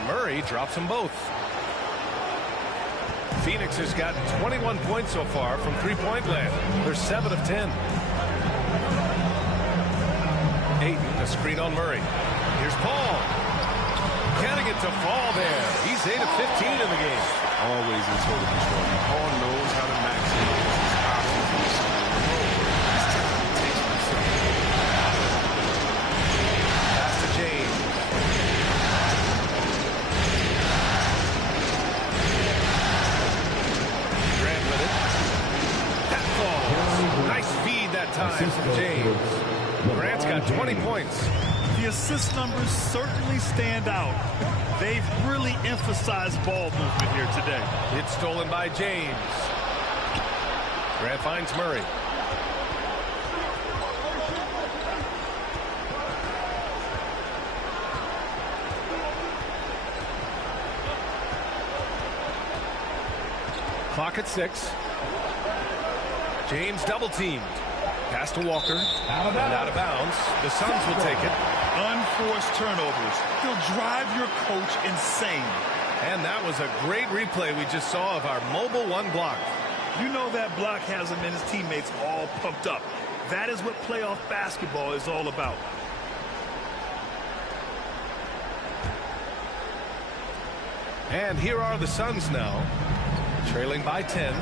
Murray drops them both. Phoenix has got 21 points so far from three-point land. They're 7 of 10. Ayton, a screen on Murray. Here's Paul. Getting it to fall there. He's 8 of 15 in the game. Always in total control. Paul knows how to maximize his options in the side of the road. This time he takes himself. Pass to James. Nice feed that time from James. Grant's got 20 points. The assist numbers certainly stand out. They've really emphasized ball movement here today. It's stolen by James. Grant finds Murray. Clock at 6. James double teamed. Pass to Walker. And out of bounds. The Suns will take it. Unforced turnovers. They'll drive your coach insane. And that was a great replay we just saw of our mobile one block. You know that block has him and his teammates all pumped up. That is what playoff basketball is all about. And here are the Suns now, trailing by 10.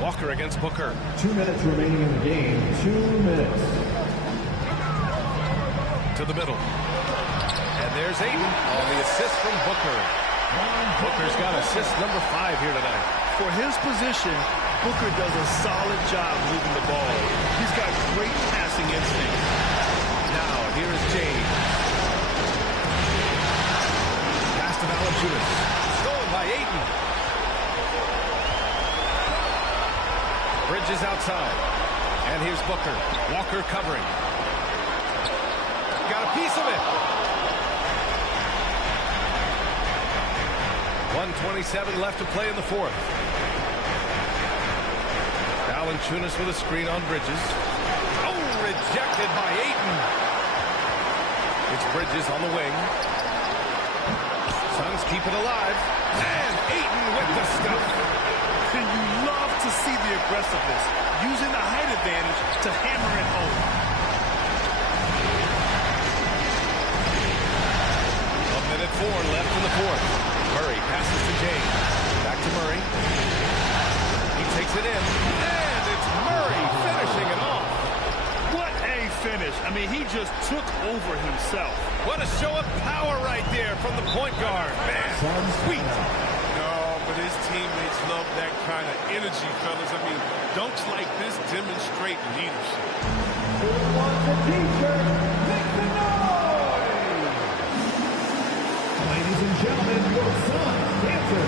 Walker against Booker. 2 minutes remaining in the game. 2 minutes. To the middle. And there's Ayton on the assist from Booker. Booker's got assist number 5 here tonight. For his position, Booker does a solid job moving the ball. He's got great passing instinct. Now, here is James. Pass to Valanciunas. Stolen by Ayton. Bridges outside. And here's Booker. Walker covering. Got a piece of it. 1:27 left to play in the fourth. Valanciunas with a screen on Bridges. Oh, rejected by Ayton. It's Bridges on the wing. Suns keep it alive. And Ayton with the stuff. And you love to see the aggressiveness, using the height advantage to hammer it home. A minute 4 left in the fourth. Murray passes to James. Back to Murray. He takes it in. And it's Murray finishing it off. What a finish. I mean, he just took over himself. What a show of power right there from the point guard. Man, sweet. But his teammates love that kind of energy, fellas. I mean, dunks like this demonstrate leadership. Ladies and gentlemen, your Suns answer.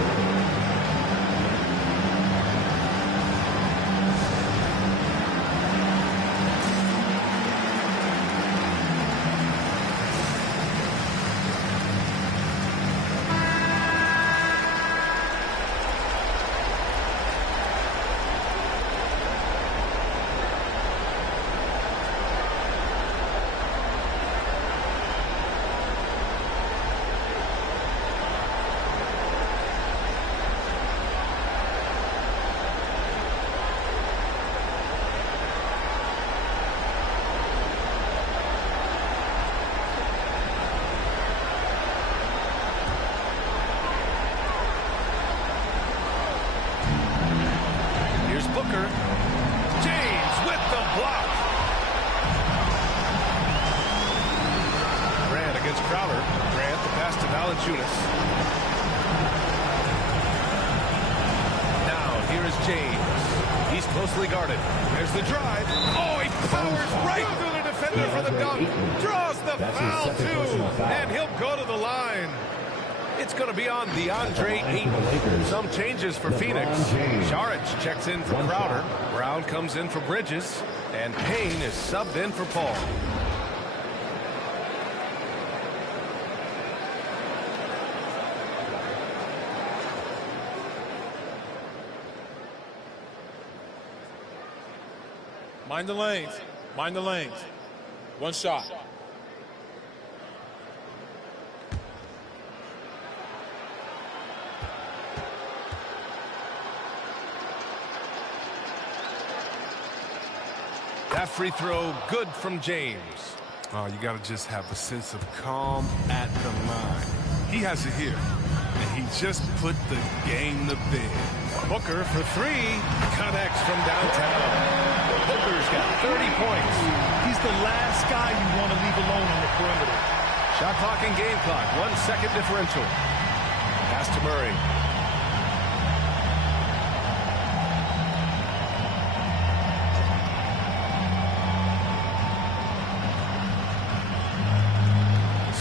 Valanciunas. Now, here is James. He's closely guarded. There's the drive. Oh, he powers right through the defender for the dunk. Draws the foul, too. And he'll go to the line. It's going to be on DeAndre Ayton. Some changes for Phoenix. Saric checks in for Crowder. Brown comes in for Bridges. And Payne is subbed in for Paul. Mind the lanes. Mind the lanes. One shot. That free throw good from James. Oh, you got to just have a sense of calm at the line. He has it here, and he just put the game to bed. Booker for three. Connects from downtown. Booker's got 30 points. He's the last guy you want to leave alone on the perimeter. Shot clock and game clock. 1 second differential. Pass to Murray.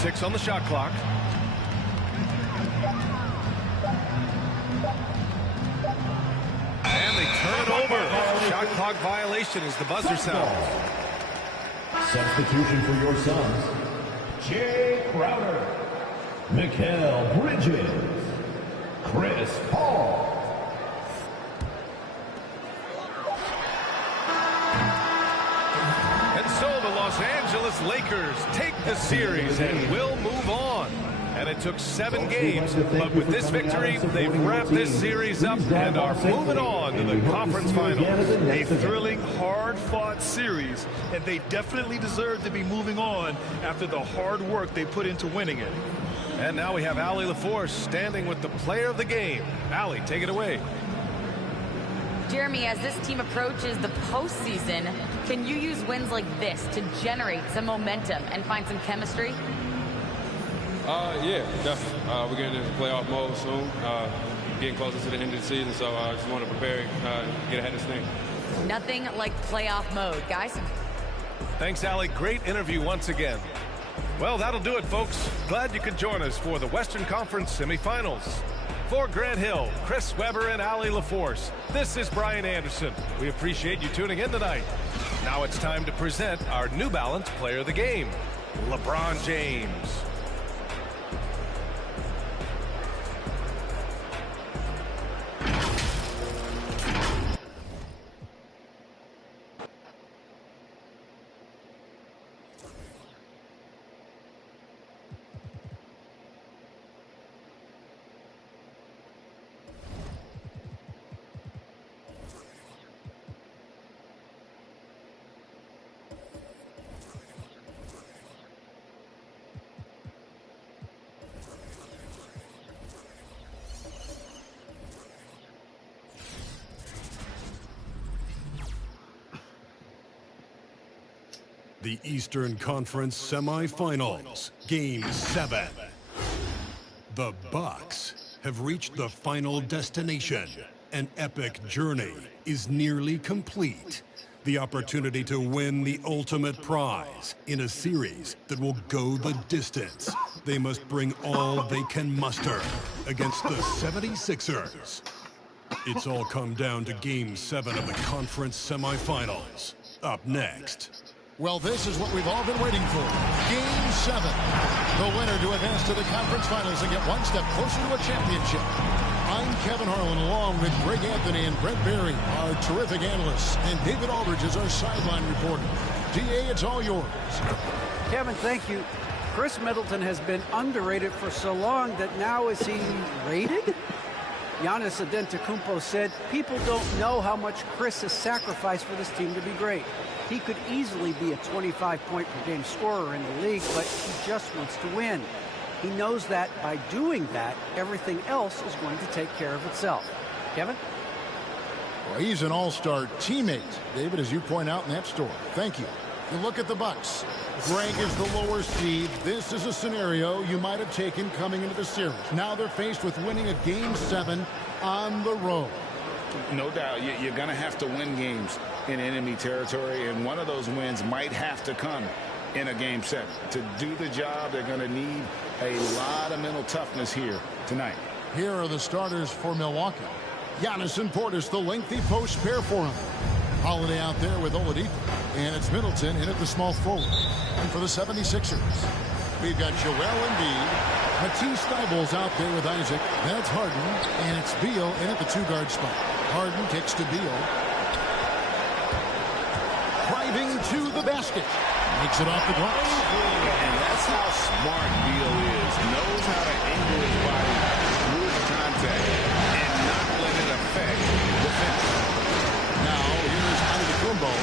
Six on the shot clock. And they turn it over. Shot clock violation as the buzzer sounds. Substitution for your Suns. Jay Crowder. Mikal Bridges. Chris Paul. So the Los Angeles Lakers take the series and will move on. And it took 7 games, but with this victory, they've wrapped this series up and are moving on to the conference finals. A thrilling, hard-fought series, and they definitely deserve to be moving on after the hard work they put into winning it. And now we have Allie LaForce standing with the player of the game. Allie, take it away. Jeremy, as this team approaches the postseason, can you use wins like this to generate some momentum and find some chemistry? Yeah, definitely. We're getting into playoff mode soon. Getting closer to the end of the season, so I just want to prepare, get ahead of this thing. Nothing like playoff mode, guys. Thanks, Allie. Great interview once again. Well, that'll do it, folks. Glad you could join us for the Western Conference semifinals. For Grant Hill, Chris Webber, and Allie LaForce, this is Brian Anderson. We appreciate you tuning in tonight. Now it's time to present our New Balance Player of the Game, LeBron James. The Eastern Conference Semifinals, Game 7. The Bucks have reached the final destination. An epic journey is nearly complete. The opportunity to win the ultimate prize in a series that will go the distance. They must bring all they can muster against the 76ers. It's all come down to Game 7 of the conference semifinals. Up next. Well, this is what we've all been waiting for. Game 7. The winner to advance to the conference finals and get one step closer to a championship. I'm Kevin Harlan, along with Greg Anthony and Brent Berry, our terrific analysts, and David Aldridge is our sideline reporter. DA, it's all yours. Kevin, thank you. Chris Middleton has been underrated for so long that now is he rated? Giannis Antetokounmpo said, people don't know how much Chris has sacrificed for this team to be great. He could easily be a 25-point-per-game scorer in the league, but he just wants to win. He knows that by doing that, everything else is going to take care of itself. Kevin? Well, he's an all-star teammate, David, as you point out in that story. Thank you. You look at the Bucks. Greg is the lower seed. This is a scenario you might have taken coming into the series. Now they're faced with winning a Game 7 on the road. No doubt, you're going to have to win games in enemy territory, and one of those wins might have to come in a Game 7. To do the job, they're going to need a lot of mental toughness here tonight. Here are the starters for Milwaukee. Giannis and Portis, the lengthy post pair for him. Holiday out there with Oladipo. And it's Middleton in at the small forward. And for the 76ers, we've got Joel Embiid. Matisse Thybulle's out there with Isaac. That's Harden. And it's Beal in at the two-guard spot. Harden kicks to Beal. Driving to the basket. Makes it off the glass. And that's how smart Beal is. Knows how to angle his body through the contact and not let it affect the finish. Now, here's Antetokounmpo.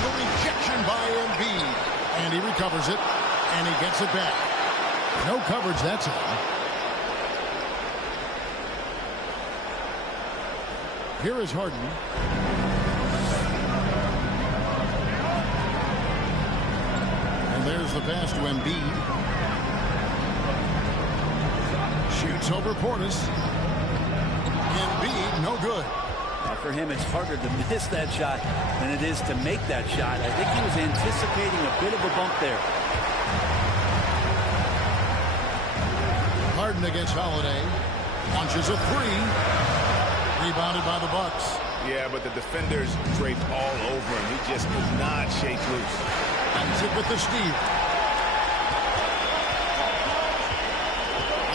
The rejection by Embiid. And he recovers it. And he gets it back. No coverage that time. Here is Harden. And there's the pass to Embiid. Shoots over Portis. Embiid, no good. For him, it's harder to miss that shot than it is to make that shot. I think he was anticipating a bit of a bump there. Harden against Holiday. Launches a three. Rebounded by the Bucks. Yeah, but the defenders draped all over him. He just could not shake loose. Isaac with the steal.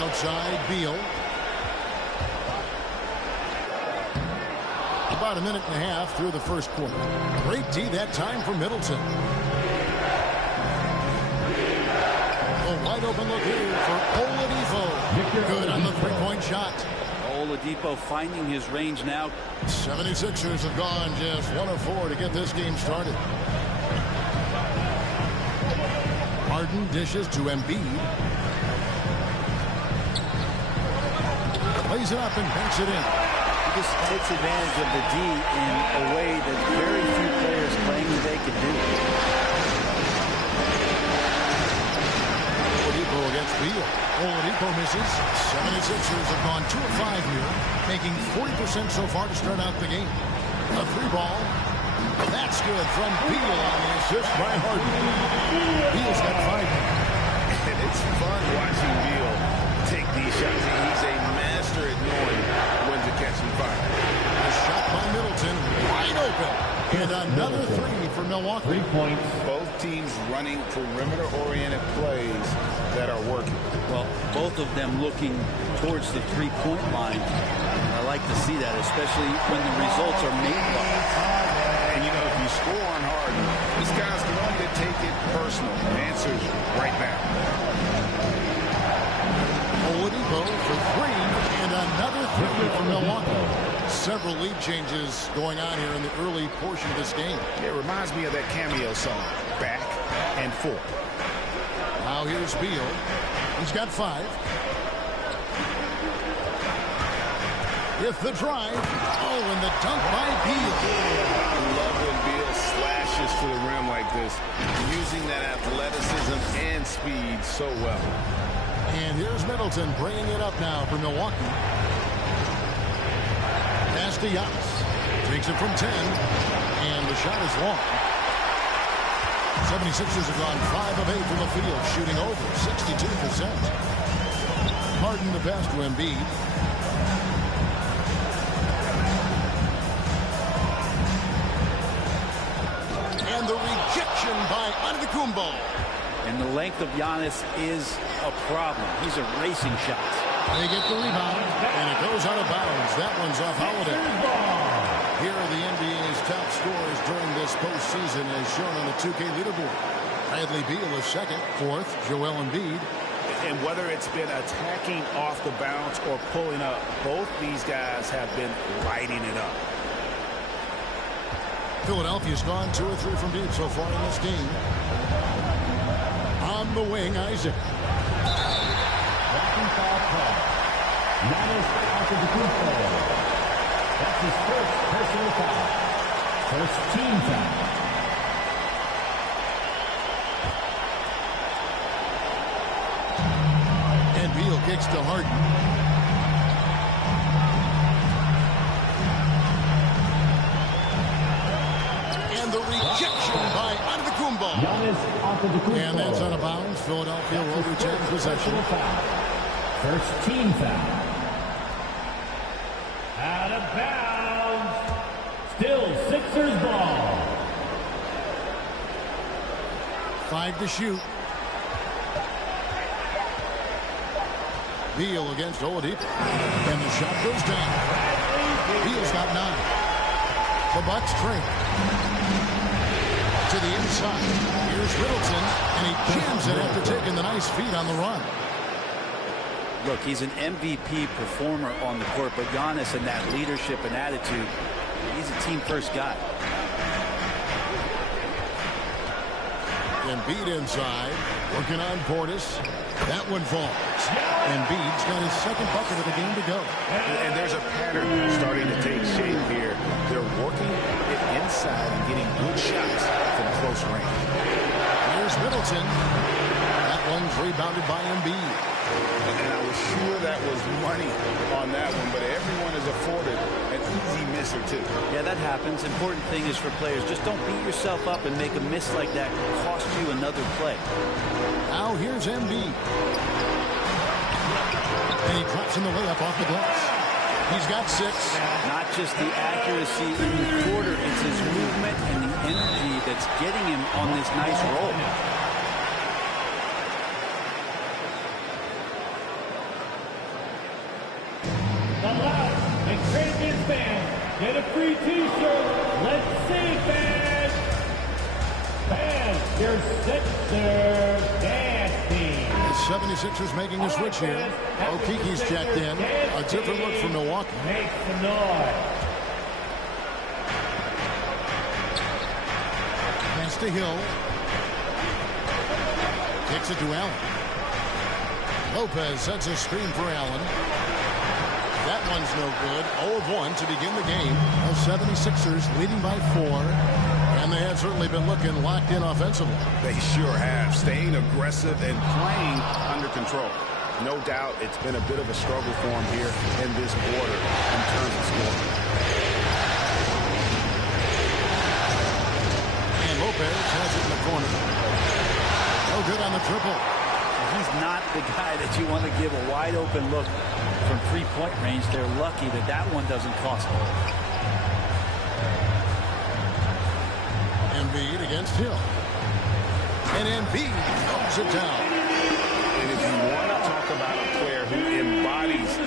Outside, Beal. About a minute and a half through the first quarter. Great D that time for Middleton. A wide open look here for Oladipo. Good on the three-point shot. Oladipo finding his range now. 76ers have gone just 1 of 4 to get this game started. Harden dishes to Embiid. Plays it up and banks it in. He just takes advantage of the D in a way that very few players claim that they can do. Oladipo against Beal. Oladipo misses. 76ers have gone 2 of 5 here, making 40% so far to start out the game. A three ball. That's good from Beal on the assist by Harden. Beal's got 5 now. And it's fun watching Beal take these shots. He's a master at knowing when to catch and fire. A shot by Middleton, wide open. And another three for Milwaukee. 3 points. Both teams running perimeter-oriented plays that are working. Well, both of them looking towards the three-point line. I like to see that, especially when the results are made by. And, you know, if you score on Harden, this guy's going to take it personal. The answer's right back. Oladipo for 3, and another 3 for Milwaukee. Several lead changes going on here in the early portion of this game. It reminds me of that cameo song, Back and Forth. Now here's Beal. He's got 5. With the drive. Oh, and the dunk by Beal. I love when Beal slashes to the rim like this, using that athleticism and speed so well. And here's Middleton bringing it up now for Milwaukee. Pass to Giannis. Takes it from 10. And the shot is long. 76ers have gone 5 of 8 from the field, shooting over 62%. Harden the pass to Embiid. And the rejection by Antetokounmpo. And the length of Giannis is a problem. He's erasing shots. They get the rebound, and it goes out of bounds. That one's off Holiday. Here are the NBA's top scorers during this postseason as shown on the 2K leaderboard. Bradley Beal is second. 4th, Joel Embiid. And whether it's been attacking off the bounce or pulling up, both these guys have been lighting it up. Philadelphia's gone 2 or 3 from deep so far in this game. On the wing, Isaac. Giannis Antetokounmpo. That's his first personal foul. First team foul. fakes to Harden. And the rejection by Antetokounmpo. And that's out of bounds. Philadelphia will return possession. First team foul. Out of bounds. Still Sixers ball. 5 to shoot. Beal against Oladipo. And the shot goes down. Beal's got 9. The Bucks trail. To the inside. Here's Middleton. And he jams it after taking the nice feed on the run. Look, he's an MVP performer on the court, but Giannis and that leadership and attitude, he's a team-first guy. Embiid inside, working on Portis. That one falls. Embiid's got his second bucket of the game to go. And there's a pattern starting to take shape here. They're working it inside and getting good shots from close range. Here's Middleton. That one's rebounded by Embiid. And I was sure that was money on that one, but everyone is afforded an easy miss or two. Yeah, that happens. Important thing is for players, just don't beat yourself up and make a miss like that cost you another play. Now here's Embiid. And he drops in the layup off the glass. He's got 6. Not just the accuracy in the quarter, it's his movement and the energy that's getting him on this nice roll. Get a free t-shirt. Let's see, fans. Fans, your Sixers dance team. The 76ers making a switch here. Okiki's checked in. A different look from Milwaukee. Make some noise. Pass to Hill. Kicks it to Allen. Lopez sets a screen for Allen. That one's no good. 0-1 to begin the game. The 76ers leading by 4. And they have certainly been looking locked in offensively. They sure have. Staying aggressive and playing under control. No doubt it's been a bit of a struggle for them here in this quarter in terms of scoring. And Lopez has it in the corner. No good on the triple. He's not the guy that you want to give a wide open look from three-point range. They're lucky that that one doesn't cost them. Embiid against Hill. And Embiid throws it down. And if you want to talk about a player who embodies the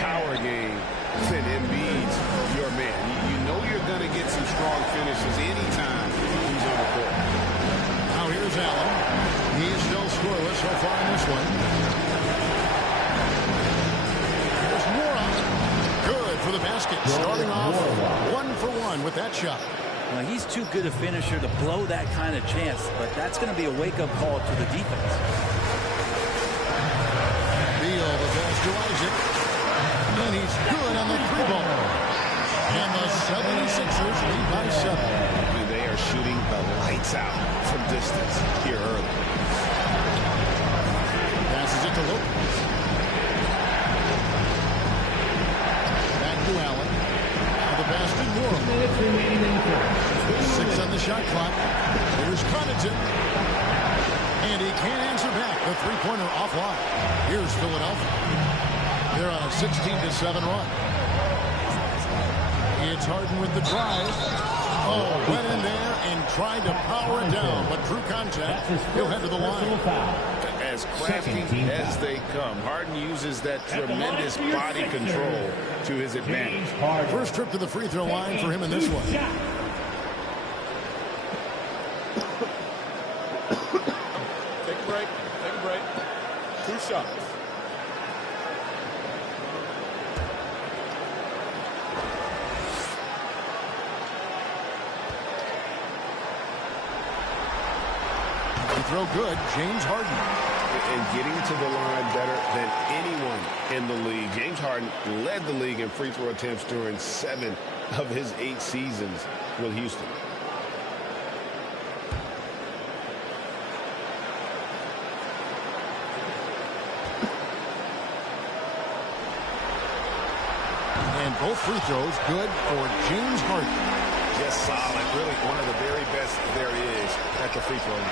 power game, then Embiid's your man. You know you're going to get some strong finishes anytime he's on the court. Now here's Allen. He's still scoreless so far in this one. Here's Moore. Good for the basket. Starting off 1 for 1 with that shot. Well, he's too good a finisher to blow that kind of chance, but that's going to be a wake-up call to the defense. Beal, the pass to Isaac. And he's good on the 3-ball. And the 76ers lead by 7. They are shooting the lights out from distance here early. Passes it to Lopez. Back to Allen. Now the pass to Moore. 6 on the shot clock. Here's Connaughton. And he can't answer back. The three-pointer offline. Here's Philadelphia. They're on a 16-7 run. It's Harden with the drive. Oh, went in there and tried to power it down, but through contact, he'll head to the line. As crafty as they come, Harden uses that tremendous body control to his advantage. First trip to the free throw line for him in this one. Take a break. Take a break. 2 shots. Throw good, James Harden. And getting to the line better than anyone in the league. James Harden led the league in free throw attempts during 7 of his 8 seasons with Houston. Both free throws good for James Harden. Just solid. Really one of the very best there is at the free throw line.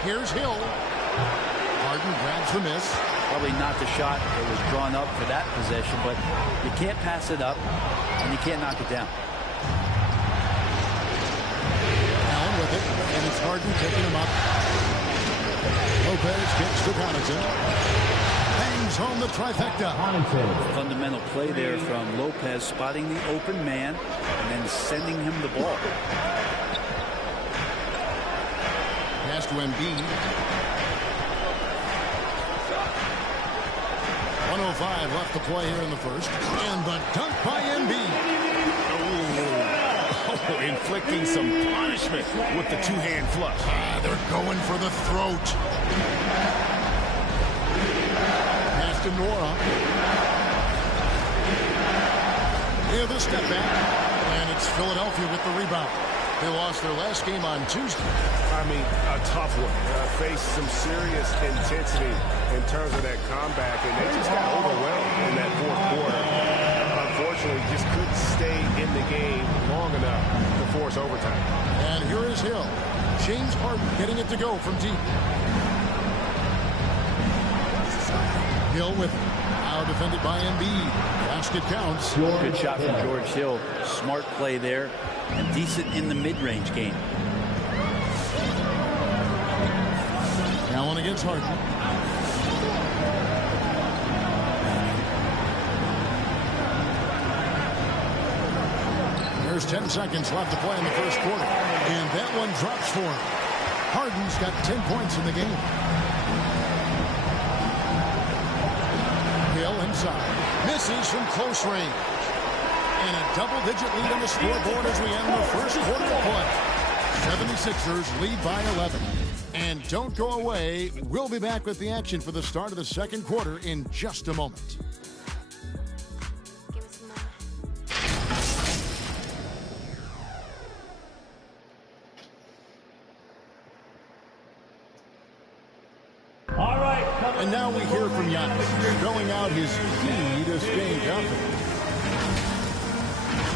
Here's Hill. Harden grabs the miss. Probably not the shot that was drawn up for that possession, but you can't pass it up, and you can't knock it down. Allen with it, and it's Harden picking him up. Lopez kicks to Connaughton. Bangs home the trifecta. Fundamental play there from Lopez, spotting the open man and then sending him the ball. Pass to Embiid. 1:05 left to play here in the first. And the dunk by Embiid. Oh, inflicting some punishment with the two-hand flush. They're going for the throat. Pass to Nora. Near the step back. And it's Philadelphia with the rebound. They lost their last game on Tuesday. I mean, a tough one. Faced some serious intensity in terms of that comeback, and they just got overwhelmed in that fourth quarter. Unfortunately, just couldn't stay in the game long enough to force overtime. And here is Hill. James Harden getting it to go from deep. Hill with it. Now defended by Embiid. Basket counts. Good shot from George Hill. Smart play there. And decent in the mid-range game. Allen against Harden. There's 10 seconds left to play in the first quarter. And that one drops for him. Harden's got 10 points in the game. Hill inside. Misses from close range. And a double-digit lead on the scoreboard as we end the first quarter of play. 76ers lead by 11. And don't go away. We'll be back with the action for the start of the second quarter in just a moment. All right. And now we hear from Giannis, spelling out his key to staying confident.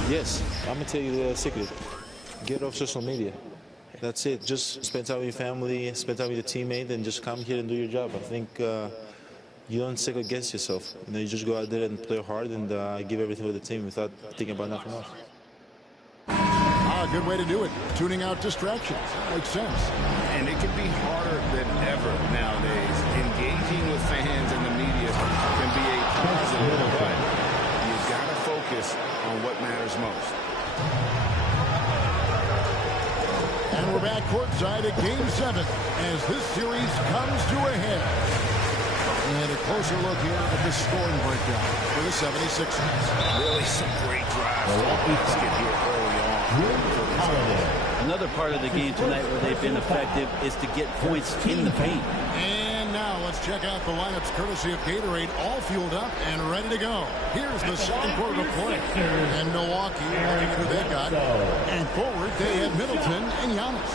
Yes, I'm going to tell you the secret. Get off social media. That's it. Just spend time with your family, spend time with your teammate, and just come here and do your job. I think you don't second guess yourself. You just go out there and play hard and give everything for the team without thinking about nothing else. Good way to do it. Tuning out distractions. Makes sense. And it can be harder than ever nowadays. Engaging with fans and the media can be a positive, but you've got to focus on what matters most. And we're back courtside at Game 7 as this series comes to a head. And a closer look here at the scoring breakdown for the 76ers. Really some great drives. Let's get here early on. Another part of the game tonight where they've been effective is to get points in the paint. And now let's check out the lineups courtesy of Gatorade, all fueled up and ready to go. Here's the second quarter of play. And Milwaukee, looking at who they got. And forward, they had Middleton and Giannis.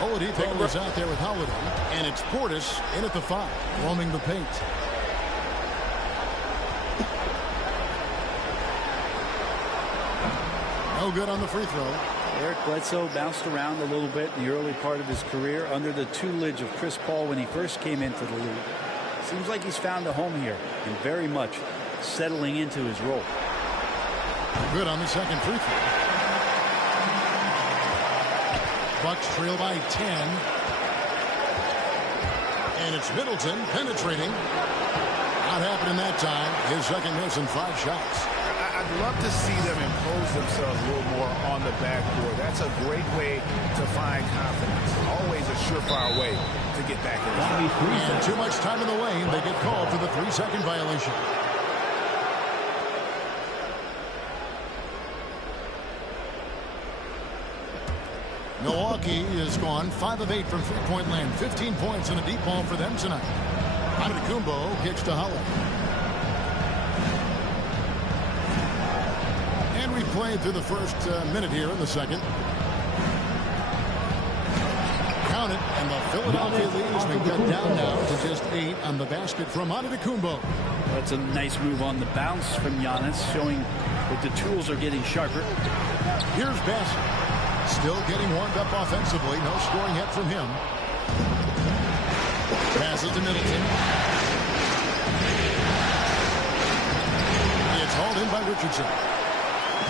Oladipo was out there with Holiday. And it's Portis in at the 5, roaming the paint. No good on the free throw. Eric Bledsoe bounced around a little bit in the early part of his career under the tutelage of Chris Paul when he first came into the league. Seems like he's found a home here and very much settling into his role. Good on the second free throw. Bucks trail by 10. And it's Middleton penetrating. Not happening that time. His second miss and 5 shots. I'd love to see them impose themselves a little more on the backboard. That's a great way to find confidence. Always a surefire way to get back in the game. And too much time in the lane. They get called for the 3-second violation. Milwaukee is gone 5 of 8 from three-point land. 15 points and a deep ball for them tonight. Antetokounmpo kicks to Howard. And we played through the first minute here in the second. Count it, and the Philadelphia lead has been cut down now to just 8 on the basket from Antetokounmpo. That's a nice move on the bounce from Giannis, showing that the tools are getting sharper. Here's Bassett. Still getting warmed up offensively. No scoring yet from him. Pass it to Middleton. It's hauled in by Richardson.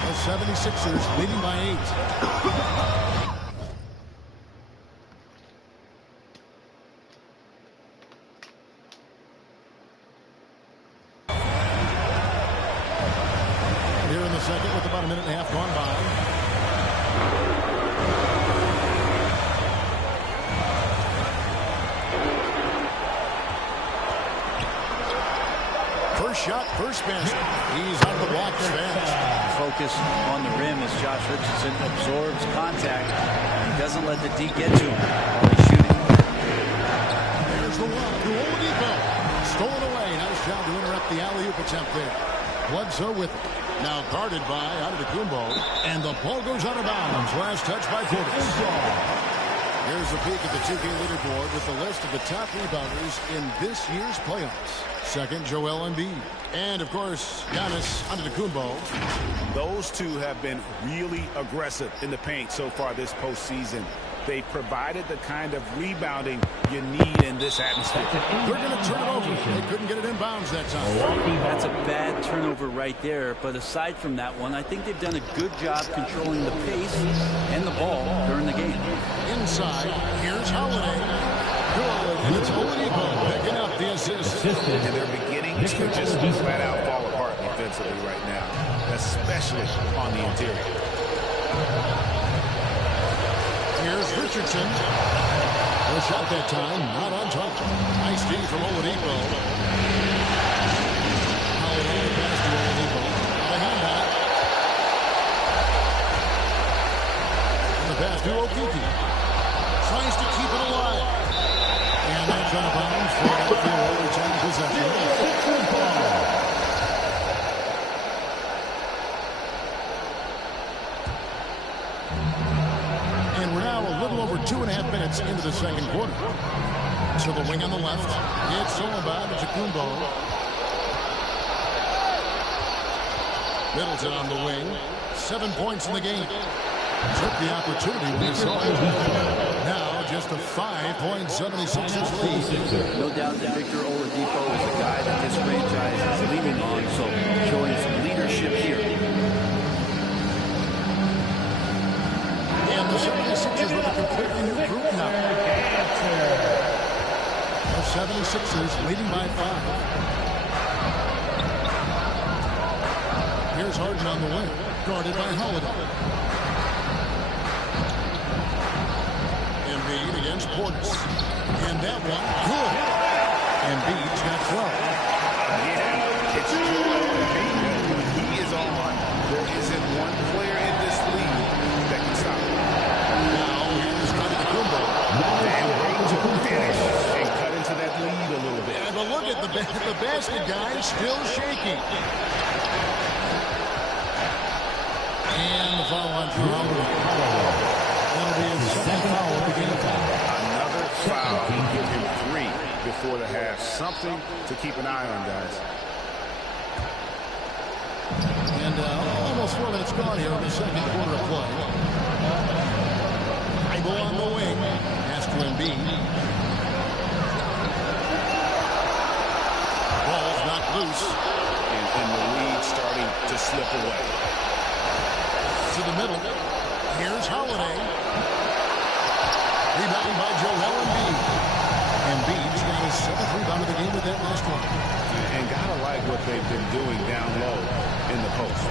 The 76ers leading by 8. Second with about a minute and a half gone by. First shot, first basket. He's out of the block fast. Focus on the rim as Josh Richardson absorbs contact. He doesn't let the D get to him while he's shooting. There's the one to Oladipo. Stolen away. Nice job to interrupt the alley-oop attempt there. Bledsoe with it. Now guarded by Antetokounmpo, and the ball goes out of bounds. Last touch by Portis. Here's a peek at the 2K leaderboard with the list of the top rebounders in this year's playoffs. Second, Joel Embiid. And, of course, Giannis Antetokounmpo. Those two have been really aggressive in the paint so far this postseason. They provided the kind of rebounding you need in this atmosphere. They're going to turn it over. They couldn't get it in bounds that time. That's a bad turnover right there. But aside from that one, I think they've done a good job controlling the pace and the ball during the game. Inside, here's Holiday. Good. And it's Oladipo picking up the assist. And they're beginning to just flat out fall apart defensively right now, especially on the interior. Here's Richardson. No shot that time, not on target. Nice D from Oladipo. Holiday pass to Oladipo. The handout. And the pass to Okiki. Tries to keep it alive. And that's out of bounds for the overtime possession. Over 2.5 minutes into the second quarter. To the wing on the left. It's Antetokounmpo. Middleton on the wing. 7 points in the game. Took the opportunity when he saw it. Now just a 5.76 lead. No doubt that Victor Oladipo is the guy that this franchise is leaning on, so showing some leadership here. And the 76ers with a completely new group now. The 76ers leading by 5. Here's Harden on the wing, guarded by Holiday. Embiid against Portis. And that one, good. Embiid's got 12. Yeah, it's Joel Embiid. When he is on, there isn't one player in this league that can stop him. Now here's Antetokounmpo. And wait to finish and cut into that lead a little bit. Yeah, but look at the basket guy still shaking. And the foul on Drew Holiday. That'll be his second foul of the game. Another foul. Give him 3 before the half. Something to keep an eye on, guys. And almost 4 minutes gone here in the second quarter of play. Ibo on the wing. Pass to Embiid. Ball's knocked loose. And the lead starting to slip away. To the middle. Here's Holiday. Rebound by Joel Embiid. Embiid's got his 7th rebound of the game with that last one. And gotta like what they've been doing down low in the post.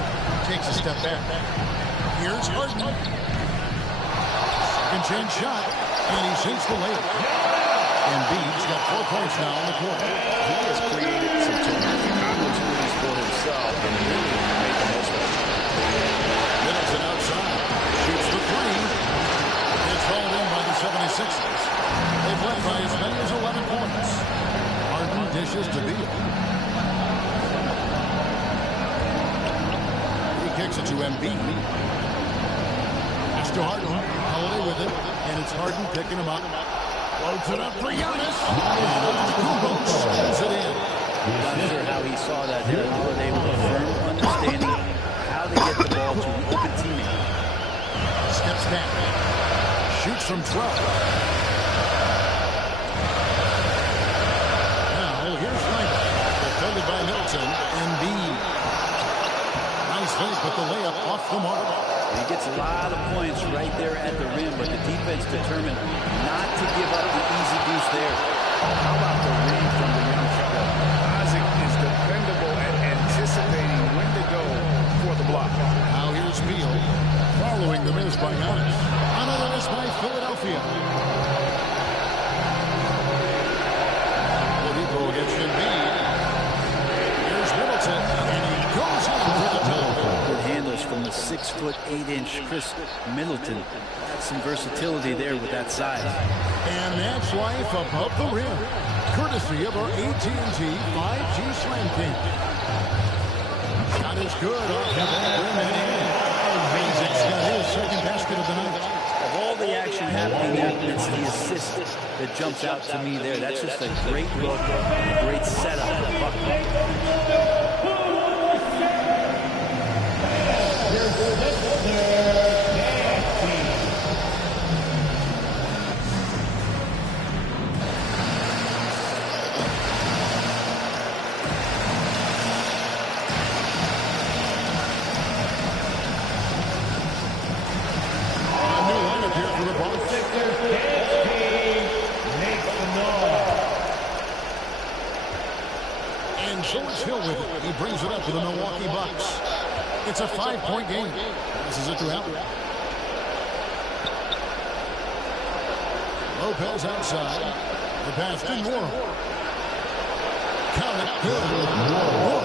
Takes a step back. Here's Harden. Second chance shot. And he sinks the layup. Embiid's got 4 points now in the quarter. He has created some terrific opportunities for himself and really made the most of it. Middleton outside. Shoots the 3. It's rolled in by the 76ers. They've led by as many as 11 points. Harden dishes to Beal. He kicks it to Embiid. It's to Harden. Holiday with it. And it's Harden picking him up. Loads it up for Giannis. And Antetokounmpo slams it in. Not sure how he saw that there, but they were firm, understanding how to get the ball to an open teammate. Steps back. Shoots from 12. Now, here's Ryder. Defended by Middleton. Embiid. Nice fake, but the layup off the mark. He gets a lot of points right there at the rim, but the defense determined not to give up the easy deuce there. How about the range from the young fella? Isaac is dependable at anticipating when to go for the block. Now here's Beal, following the miss by Giannis. Another miss by Philadelphia. Oladipo against Embiid. Here's Middleton, and he goes in for the toe. Good handles from the 6'8" Chris Middleton. That's some versatility there with that size. And that's life above the rim, courtesy of our AT&T 5G Slam King. Shot is good off the rim and in. Isaac's got his second basket of the night. Of all the action happening there, it's the assist that jumps out to me there. That's just a great look, a great setup for the Bucks. And so is Hill with it. He brings it up to the Milwaukee Bucks. It's a 5-point game. This is it to Allen. Lopez outside. The pass to Moore. Count it. Good.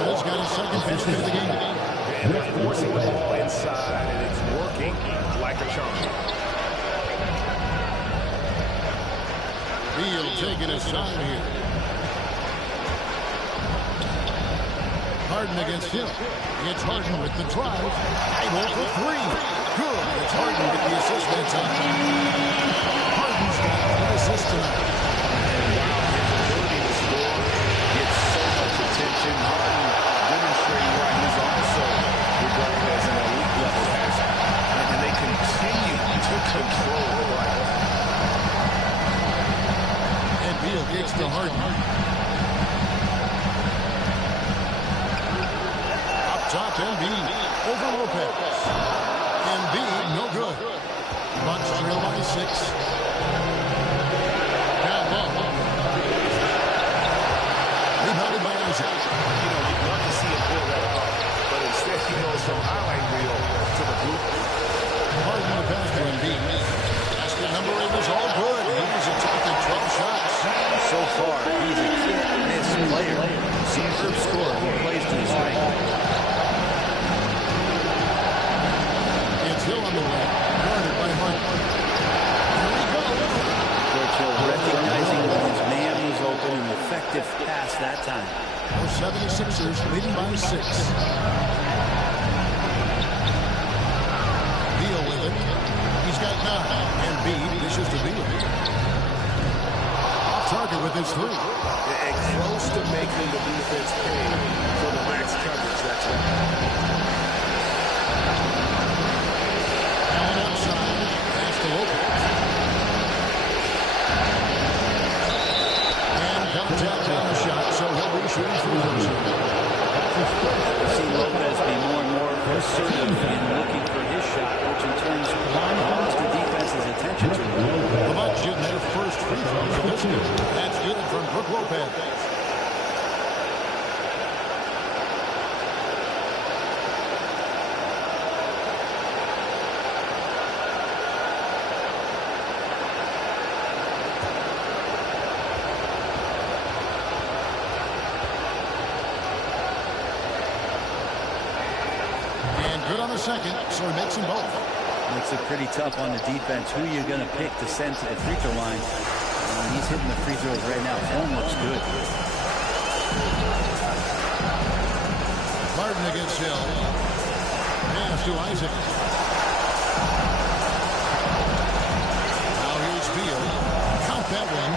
Moore's got his second basket of the game. And they're forcing the ball inside, and it's working like a charm. Beal taking his time here. Harden against him. It's Harden with the drive. Idle for three. Good. It's Harden with the assist that time. Harden's got the assist tonight. And wow, his ability to score gets so much attention. Harden demonstrating why he's also regarded as an elite level passer. And they continue to control the ball. And Beal gets to Harden. Top Embiid over Lopez. Embiid, no good. Bucks trail by 6. Down low. Rebounded by Isaac. You know, you'd love to see him pull that off, but instead he goes from highlight reel to the blue. Harden the pass to Embiid. Basket number 8 is all good. He's attacking 12 shots. So far, he's a can't-miss player. Superb scorer who plays to his strength. Hill on the way, guarded by Harden. Here we go. George Hill recognizing when his man was open, an effective pass that time. The 76ers leading by 6. Beal with it. He's got 9. Embiid dishes to Beal. Off target with his 3. And close to making the defense pay for the max coverage. That's right. Outside, pass to Lopez. And contact on the shot, so he'll be shooting free throws. We've seen Lopez be more and more assertive in looking for his shot, which in turn draws the defense's attention to him. The Bucks shooting their first free throws of this game. That's good from Brook Lopez. Good on the second, so he makes them both. Makes it pretty tough on the defense. Who you're going to pick to send to the free throw line. He's hitting the free throws right now. Form looks good. Harden against Hill. Pass to Isaac. Now here's Beal. Count that one.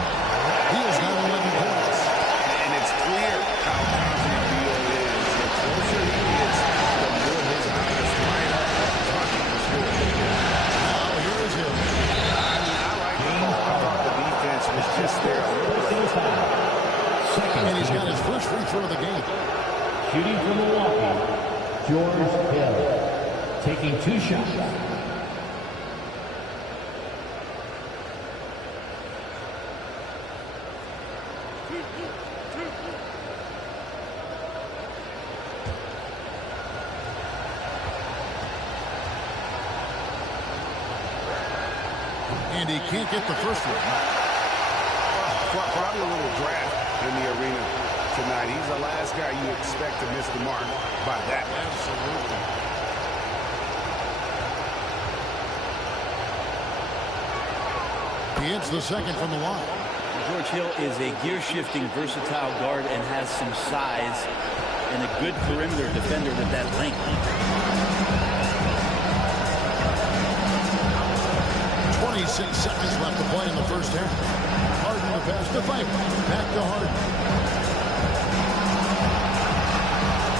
Beal's got 11 points. And it's clear how George Hill, taking 2 shots. And he can't get the first one. Probably a little draft in the arena tonight. He's the last guy you expect to miss the mark by that. Absolutely. He hits the second from the line. George Hill is a gear-shifting, versatile guard and has some size and a good perimeter defender with that length. 26 seconds left to play in the first half. Harden the pass to Pfeiffer. Back to Harden.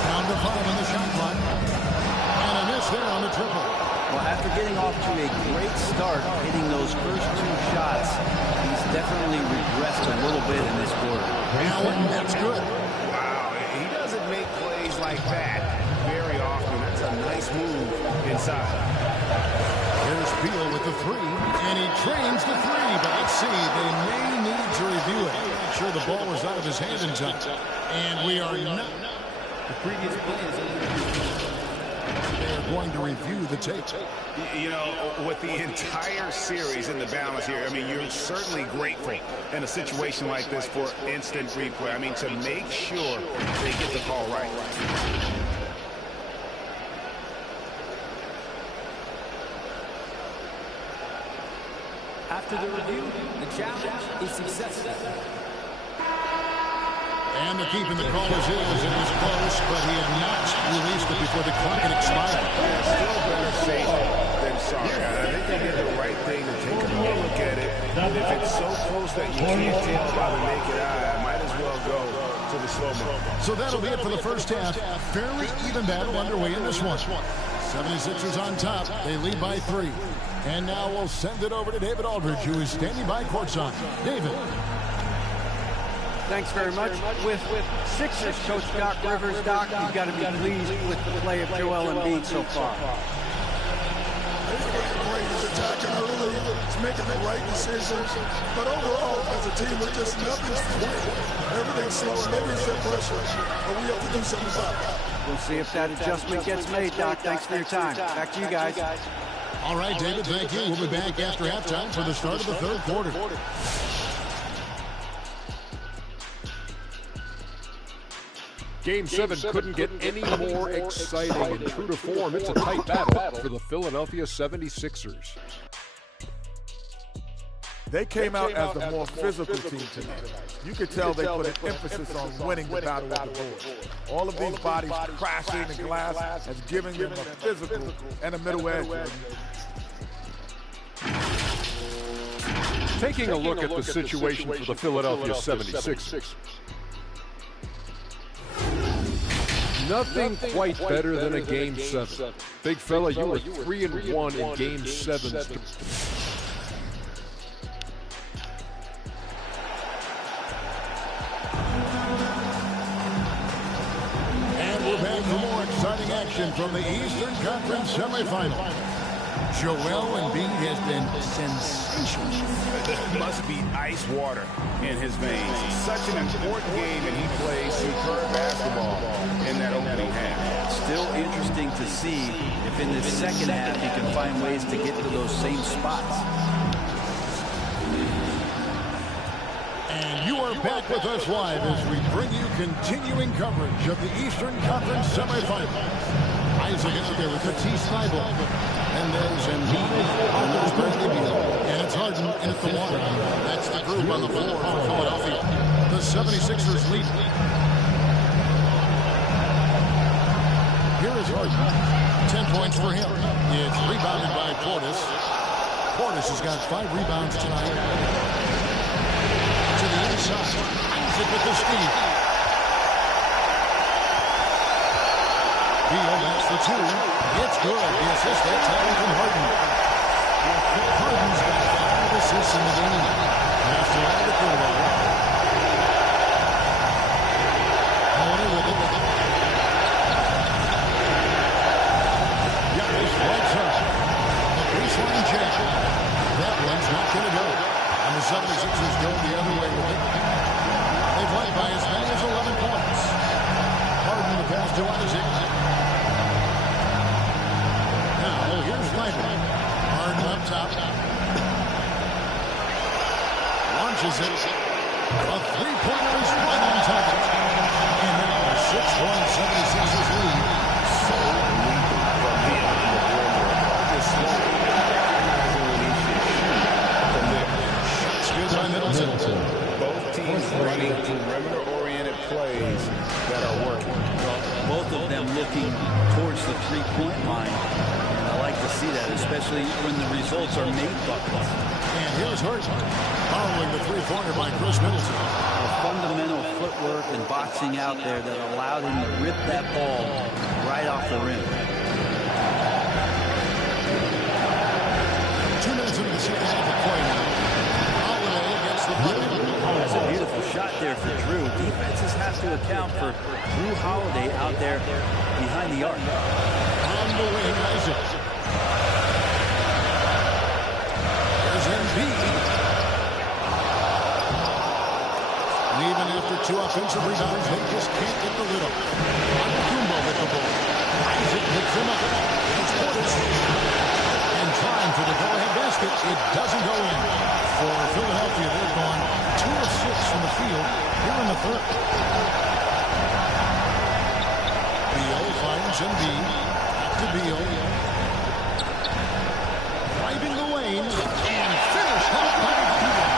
Down to 5 on the shot clock. And a miss there on the triple. Well, after getting off to a great start, hitting those first 2 shots, he's definitely regressed a little bit in this quarter. Allen, that's good. Wow, he doesn't make plays like that very often. That's a nice move inside. There's Beal with the 3, and he trains the 3, but let's see, they may need to review it. I'm not sure the ball was out of his hand in time. And we are not. The previous play is they are going to review the tape. You know, with the entire series in the balance here, I mean, you're certainly grateful in a situation like this for instant replay. I mean, to make sure they get the call right. After the review, the challenge is successful. And the keep in the call is his. It was close, but he had not released it before the clock had expired. Still better safe than sorry. I think they did the right thing to take a look at it. If it's so close that you can't tell by the naked eye, I might as well go to the slow-mo. So that'll be it for the first half. Fairly even battle underway in this one. 76ers on top. They lead by 3. And now we'll send it over to David Aldridge, who is standing by courtside. David. Thanks very much. With Sixers coach Doc Rivers, Doc, you've got to be pleased with the play of Joel Embiid so far. He's attacking early. He's making the right decisions. But overall, as a team, we're just nothing's winning. Everything's slow. Maybe it's that pressure. But we have to do something about it. We'll see if that adjustment gets made, Doc. Thanks for your time. Back to you guys. All right, David, thank you. We'll be back after halftime for the start of the third quarter. Game 7 couldn't get any more exciting. And true to form, it's a tight battle for the Philadelphia 76ers. They came out as the more physical team tonight. You could tell they put an emphasis on winning the battle of the board. All of these bodies crashing the glass has given them a physical and a middle edge. Taking a look at the situation for the Philadelphia 76ers. Nothing quite better than a Game 7. Big fella, you were 3-1 in Game 7s. And we're back for more exciting action from the Eastern Conference semifinal. Joel Embiid has been sensational. There must be ice water in his veins. Such an important game, and he plays superb basketball in that opening half. Still interesting to see if in the second half he can find ways to get to those same spots. And you are back with us live as we bring you continuing coverage of the Eastern Conference semifinals. Isaac out there with Matisse Thybulle. And there's Embiid, and there's Bradley Beal. And it's Harden in at the water. That's the group on the floor for Philadelphia. The 76ers lead. Here is Harden. 10 points for him. It's rebounded by Portis. Portis has got 5 rebounds tonight. To the inside. Isaac with the steal. Beal, that's the 2. It's good. The assist that time from Harden. Harden's got 5 assists in the game. That's the end of the quarter. Holiday with it. 76ers go the other way with it. They've led by as many as 11 points. Harden the pass to Isaac. Now, here's Snyder. Harden up top. Launches it. A three-pointer is right on target. And now a 6-1 76ers lead. So lethal from him on the perimeter. Just recognizing when he should shoot from there. Shots good by Middleton. Both teams running perimeter-oriented plays that are working. Well, both of them looking towards the three-point line. And I like to see that, especially when the results are made buckets. And here's Hurt, following the three-pointer by Chris Middleton. The fundamental footwork and boxing out there that allowed him to rip that ball right off the rim. 2 minutes into the second half of play now. Holiday against the bucket. That's a beautiful shot there for Drew. Defenses have to account for Drew Holiday out there behind the arc. On the wing, Isaac. There's Embiid. And even after 2 offensive rebounds, they just can't get the lid up. Antetokounmpo with the ball. Isaac picks him up. It's Portis. And trying for the go-ahead basket. It doesn't go in. For Philadelphia, they've gone 2 of 6 from the field here in the third. Beal finds Embiid. Back to Beal. Driving the lane. And finished off by Beal.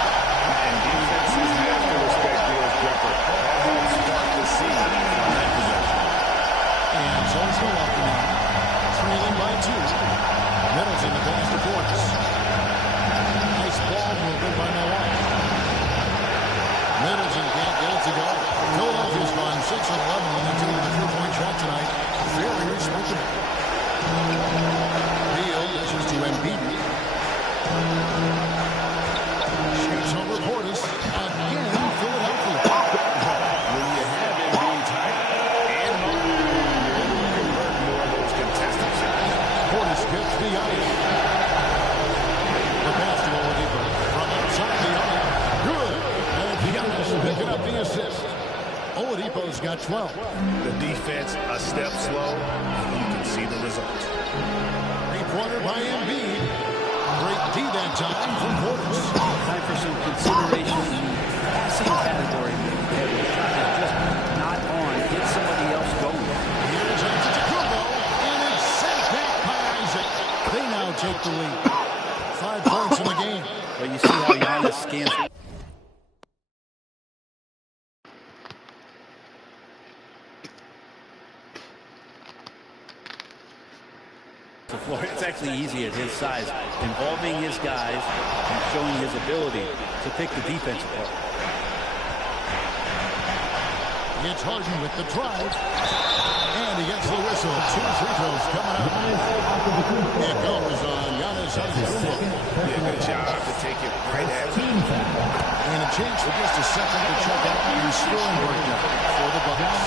And defenses have to respect Beal's jumper. That helps start the season on that possession. And so it's Milwaukee now. Trailing by 2. Middleton the pass to Portis. Nice ball movement by Milwaukee. Middleton can't get it to go. Philadelphia's gone 6 of 11 when they took the 3-point shot tonight. Very respectable. Beal dishes to Embiid. Shoots over Portis. Again, Philadelphia. When you have Embiid tight and Harden, you're able to convert more of those contested shots. Portis gets the ice. The pass to Oladipo. From outside the arc. Good. And Giannis picking up the assist. Oladipo's got 12. The defense a step slow. You can see the result. Three-pointer by Embiid. Great D that time from Portis. Time for some consideration in the passing category. Kevin, the shot is just not on. Get somebody else going. Here's Antetokounmpo, and it's sent back by Isaac. They now take the lead. 5 points in the game. But you see how Giannis scans. The floor. It's actually easy at his size, involving his guys and showing his ability to pick the defense apart. It's Harden with the drive. And he gets the whistle. 2 free throws coming up. It goes on Giannis Antetokounmpo. Good job to take it right at him. And a chance for just a second to check out the scoring breakdown for the Bucks.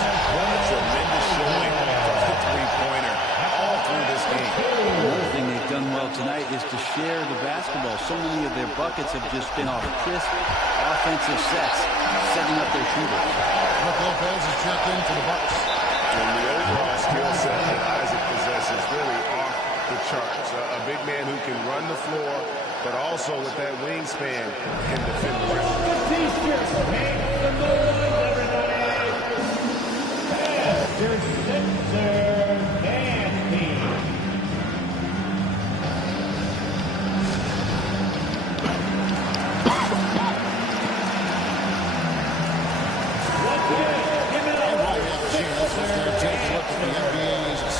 Tremendous showing from the three-pointer all through this game. Another thing they've done well tonight is to share the basketball. So many of their buckets have just been off crisp offensive sets, setting up their shooters. Brook Lopez is checked in for the Bucks. And the overall skill set that Isaac possesses really off the charts. A big man who can run the floor, but also with that wingspan can defend the rim.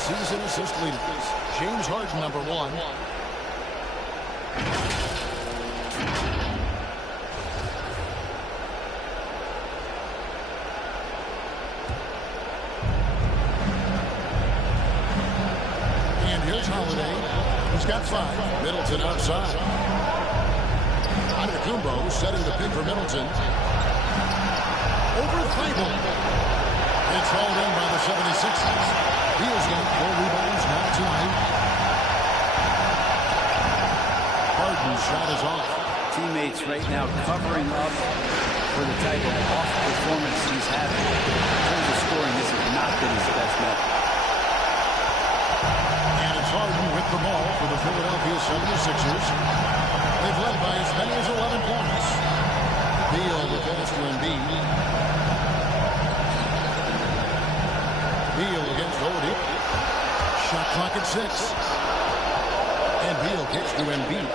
Season assist leaders. James Harden, number 1. And here's Holiday. He's got 5. Middleton outside. Antetokounmpo setting the pick for Middleton. Over Thibault. It's hauled in by the 76ers. Beal's got 4 rebounds now tonight. Harden's shot is off. Teammates right now covering up for the type of off performance he's having. In terms of scoring, this has not been his best night. And it's Harden with the ball for the Philadelphia 76ers. They've led by as many as 11 points. Beal the pass to Embiid. Beal against Oladipo. Shot clock at 6. And Beal kicks to Embiid.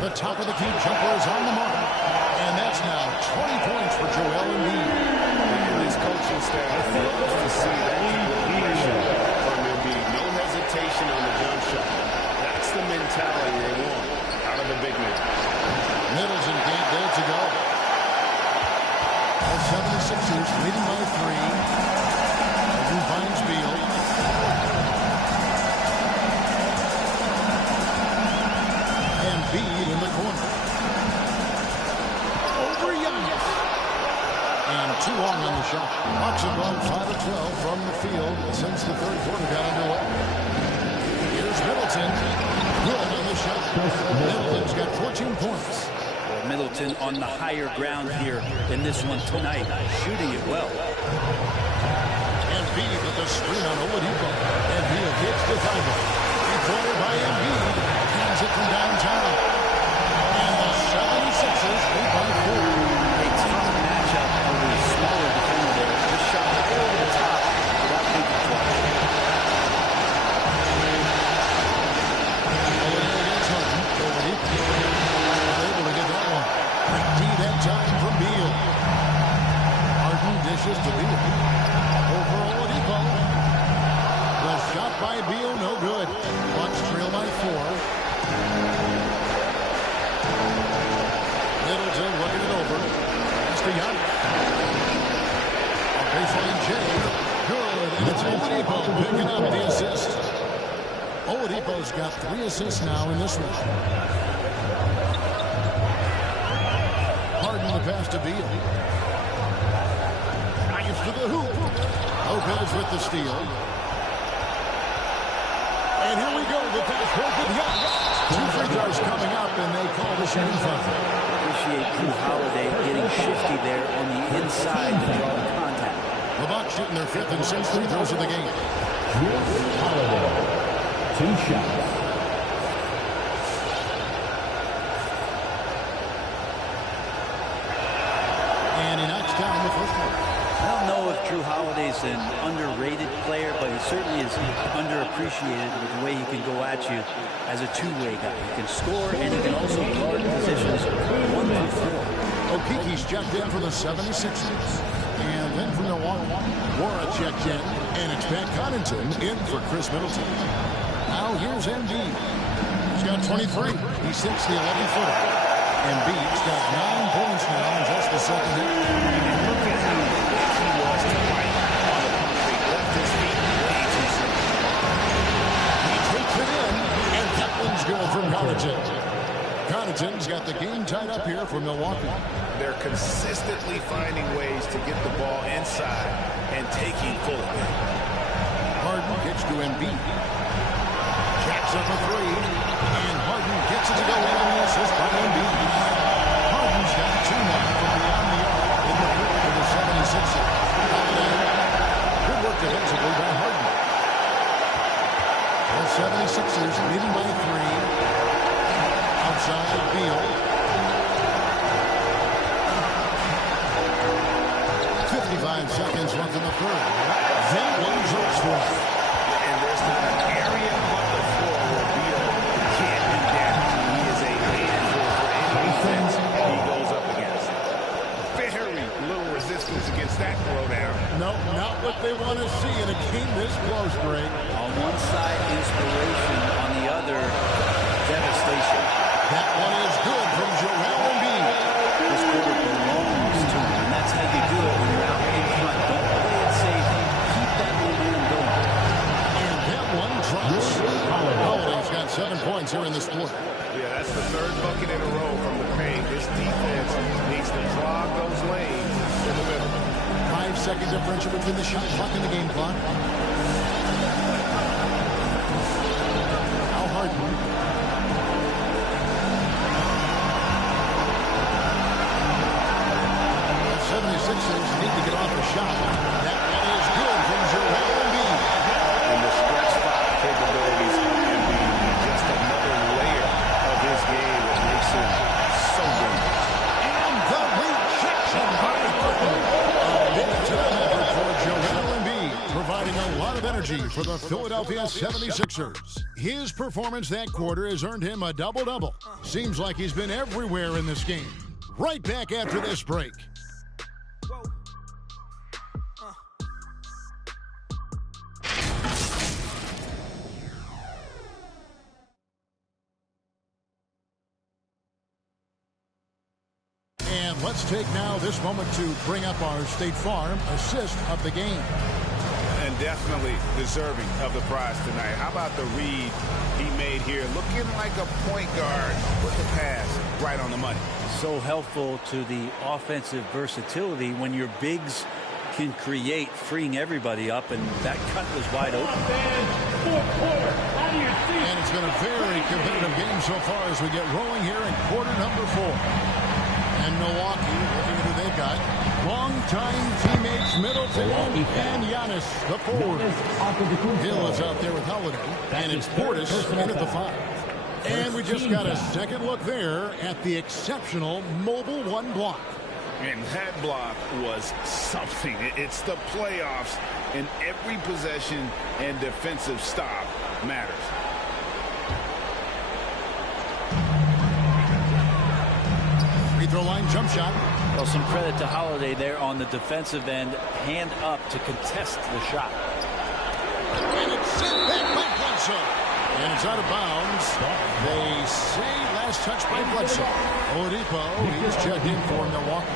The top of the key jumper is on the mark. And that's now 20 points for Joel Embiid. And this coaching staff loves to see that leadership from Embiid. No hesitation on the jump shot. That's the mentality they want out of a big man. Middleton can't get it to go. The 76ers leading by 3. Harden finds Beal. Embiid in the corner. Over Giannis. And 2 long on the shot. Bucks have gone 5 of 12 from the field since the third quarter got underway. Here's Middleton. Good on the shot. Middleton's got 14 points. Well, Middleton on the higher ground here in this one tonight, shooting it well. Embiid with the screen on Oladipo. And Beal hits the fiber. Three-pointer by Embiid. Hands it from downtown. And the 76ers lead by 4. A tough matchup for the smaller defender there. Just shot over the top without thinking twice. Oladipo able to get that one. Empty that time from Beal. Harden dishes to Beal. Over Oladipo. The shot by Beal, no good. Bucks trail by 4. Middleton looking it over. That's to Giannis. A baseline J. Good. And it's Oladipo picking up the assist. Oladipo's got 3 assists now in this one. Harden the pass to Beal. Drives to the hoop. Lopez with the steal. And here we go. The pass broke with Giannis. 2 free throws coming up, and they call the shooting foul. Appreciate Jrue Holiday getting shifty there on the inside to draw the contact. The Bucks shooting their 5th and 6th free throws of the game. Jrue Holiday. 2 shots. And he knocks down the first one. I don't know if Jrue Holiday's an underrated player, but he certainly is underappreciated with the way he can go at you as a two-way guy. He can score and he can also guard positions 1 through 4. Okiki's checked in for the 76ers. And then from Milwaukee, Wara checked in. And it's Pat Connaughton in for Chris Middleton. Now here's Embiid. He's got 23. He sinks the 11-footer. Embiid's got 9 points now in just the second half. And look at how quick he was to fight on the concrete. Left his feet way too soon. He takes it in, and that one's good from Connaughton. Connaughton's got the game tied up here for Milwaukee. They're consistently finding ways to get the ball inside and taking full advantage. Harden gets to Embiid. Jacks up a 3, and Harden gets it to go in on the assist by Embiid. Harden's got 2 now from beyond the arc in the fourth for the 76ers. Good work defensively by Harden. The 76ers leading by 3. Outside Beal. 55 seconds left in the third. That one drops one. And there's not an area on the floor where Beal can't be down. He is a handful for any defense he goes up against. Very little resistance against that throwdown. No, not what they want to see in a game this close, Greg. On one side, inspiration. On the other, devastation. That one is good from Joel Embiid. This quarter belongs to him, and that's how you do it when you're out in front. Don't play it safe. Keep that momentum going. And that one drops. Holiday's got 7 points here in this quarter. Yeah, that's the 3rd bucket in a row from the paint. This defense needs to clog those lanes in the middle. 5-second differential between the shot clock and the game clock. Now Harden. for the Philadelphia 76ers. His performance that quarter has earned him a double-double. Seems like he's been everywhere in this game. Right back after this break. And let's take now this moment to bring up our State Farm assist of the game. And definitely deserving of the prize tonight. How about the read he made here? Looking like a point guard with the pass right on the money. So helpful to the offensive versatility when your bigs can create, freeing everybody up, and that cut was wide open. And it's been a very competitive game so far as we get rolling here in quarter number 4. And Milwaukee, looking at who they've got. Longtime teammates Middleton and Giannis, the forward. Hill is out there with Holiday. And it's Portis in at the 5. And we just got a second look there at the exceptional Mobile One block. And that block was something. It's the playoffs, and every possession and defensive stop matters. Free throw line jump shot. Well, some credit to Holiday there on the defensive end. Hand up to contest the shot. And it's sent back by Bledsoe. And it's out of bounds. They say last touch by Bledsoe. Oladipo, he's checked in for Milwaukee.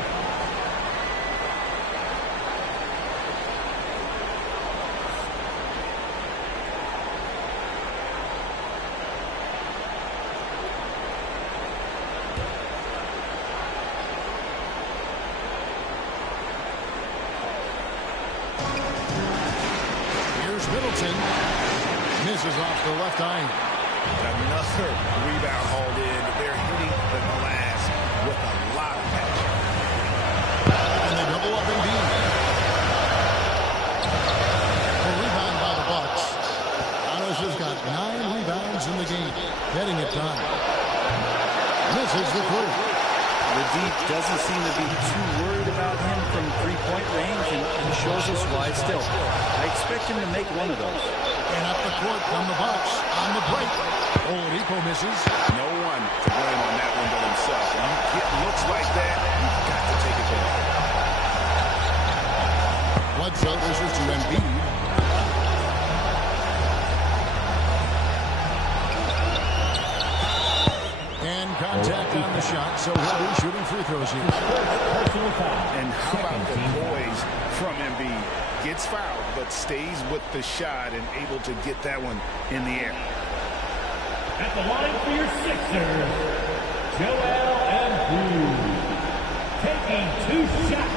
Middleton misses off the left eye. Another rebound hauled in. They're hitting the glass with a lot of passion. And they double up Embiid. A rebound by the Bucks. Giannis has got 9 rebounds in the game. Getting it done. Misses the three. The Deep doesn't seem to be too worried about him from three-point range and shows us why still. I expect him to make one of those. And up the court come the Bucks on the break. Oladipo misses. No one to blame on that one but himself. When you get looks like that, you've got to take advantage. Bledsoe pushes to Embiid. And contact on the shot, so he'll be shooting free throws here. And how about the poise from Embiid? Gets fouled, but stays with the shot and able to get that one in the air. At the line for your Sixers, Joel Embiid, taking 2 shots.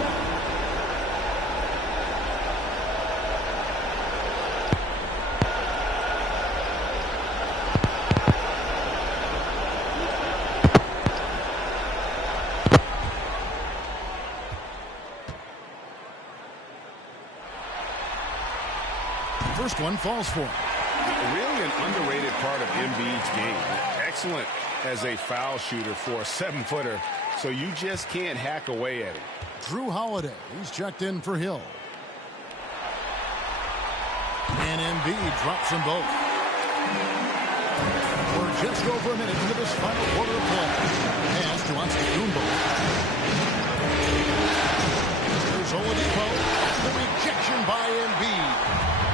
First one falls for him. Really an underrated part of Embiid's game. Excellent as a foul shooter for a 7-footer, so you just can't hack away at him. Drew Holiday, he's checked in for Hill. And Embiid drops them both. We're just over a minute into this final quarter of play. Pass to Antetokounmpo. Here's Oladipo. The rejection by Embiid.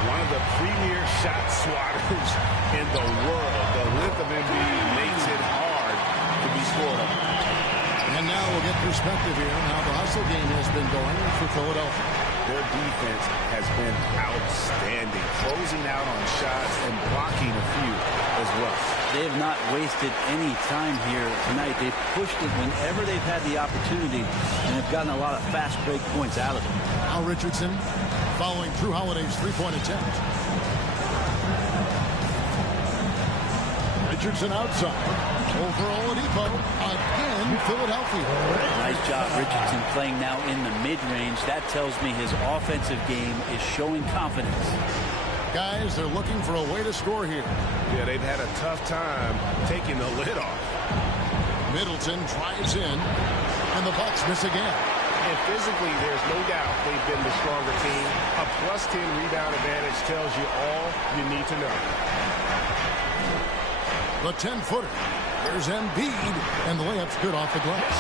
One of the premier shot swatters in the world. The length of Embiid makes it hard to be scored on. And now we'll get perspective here on how the hustle game has been going for Philadelphia. Their defense has been outstanding, closing out on shots and blocking a few as well. They have not wasted any time here tonight. They've pushed it whenever they've had the opportunity and have gotten a lot of fast break points out of it. Al Richardson following Drew Holiday's three-point attempt. Richardson outside. Over Oladipo. Again, Philadelphia. Nice job, Richardson, playing now in the mid-range. That tells me his offensive game is showing confidence. Guys, they're looking for a way to score here. Yeah, they've had a tough time taking the lid off. Middleton drives in, and the Bucks miss again. And physically, there's no doubt they've been the stronger team. A +10 rebound advantage tells you all you need to know. The 10-footer. There's Embiid, and the layup's good off the glass.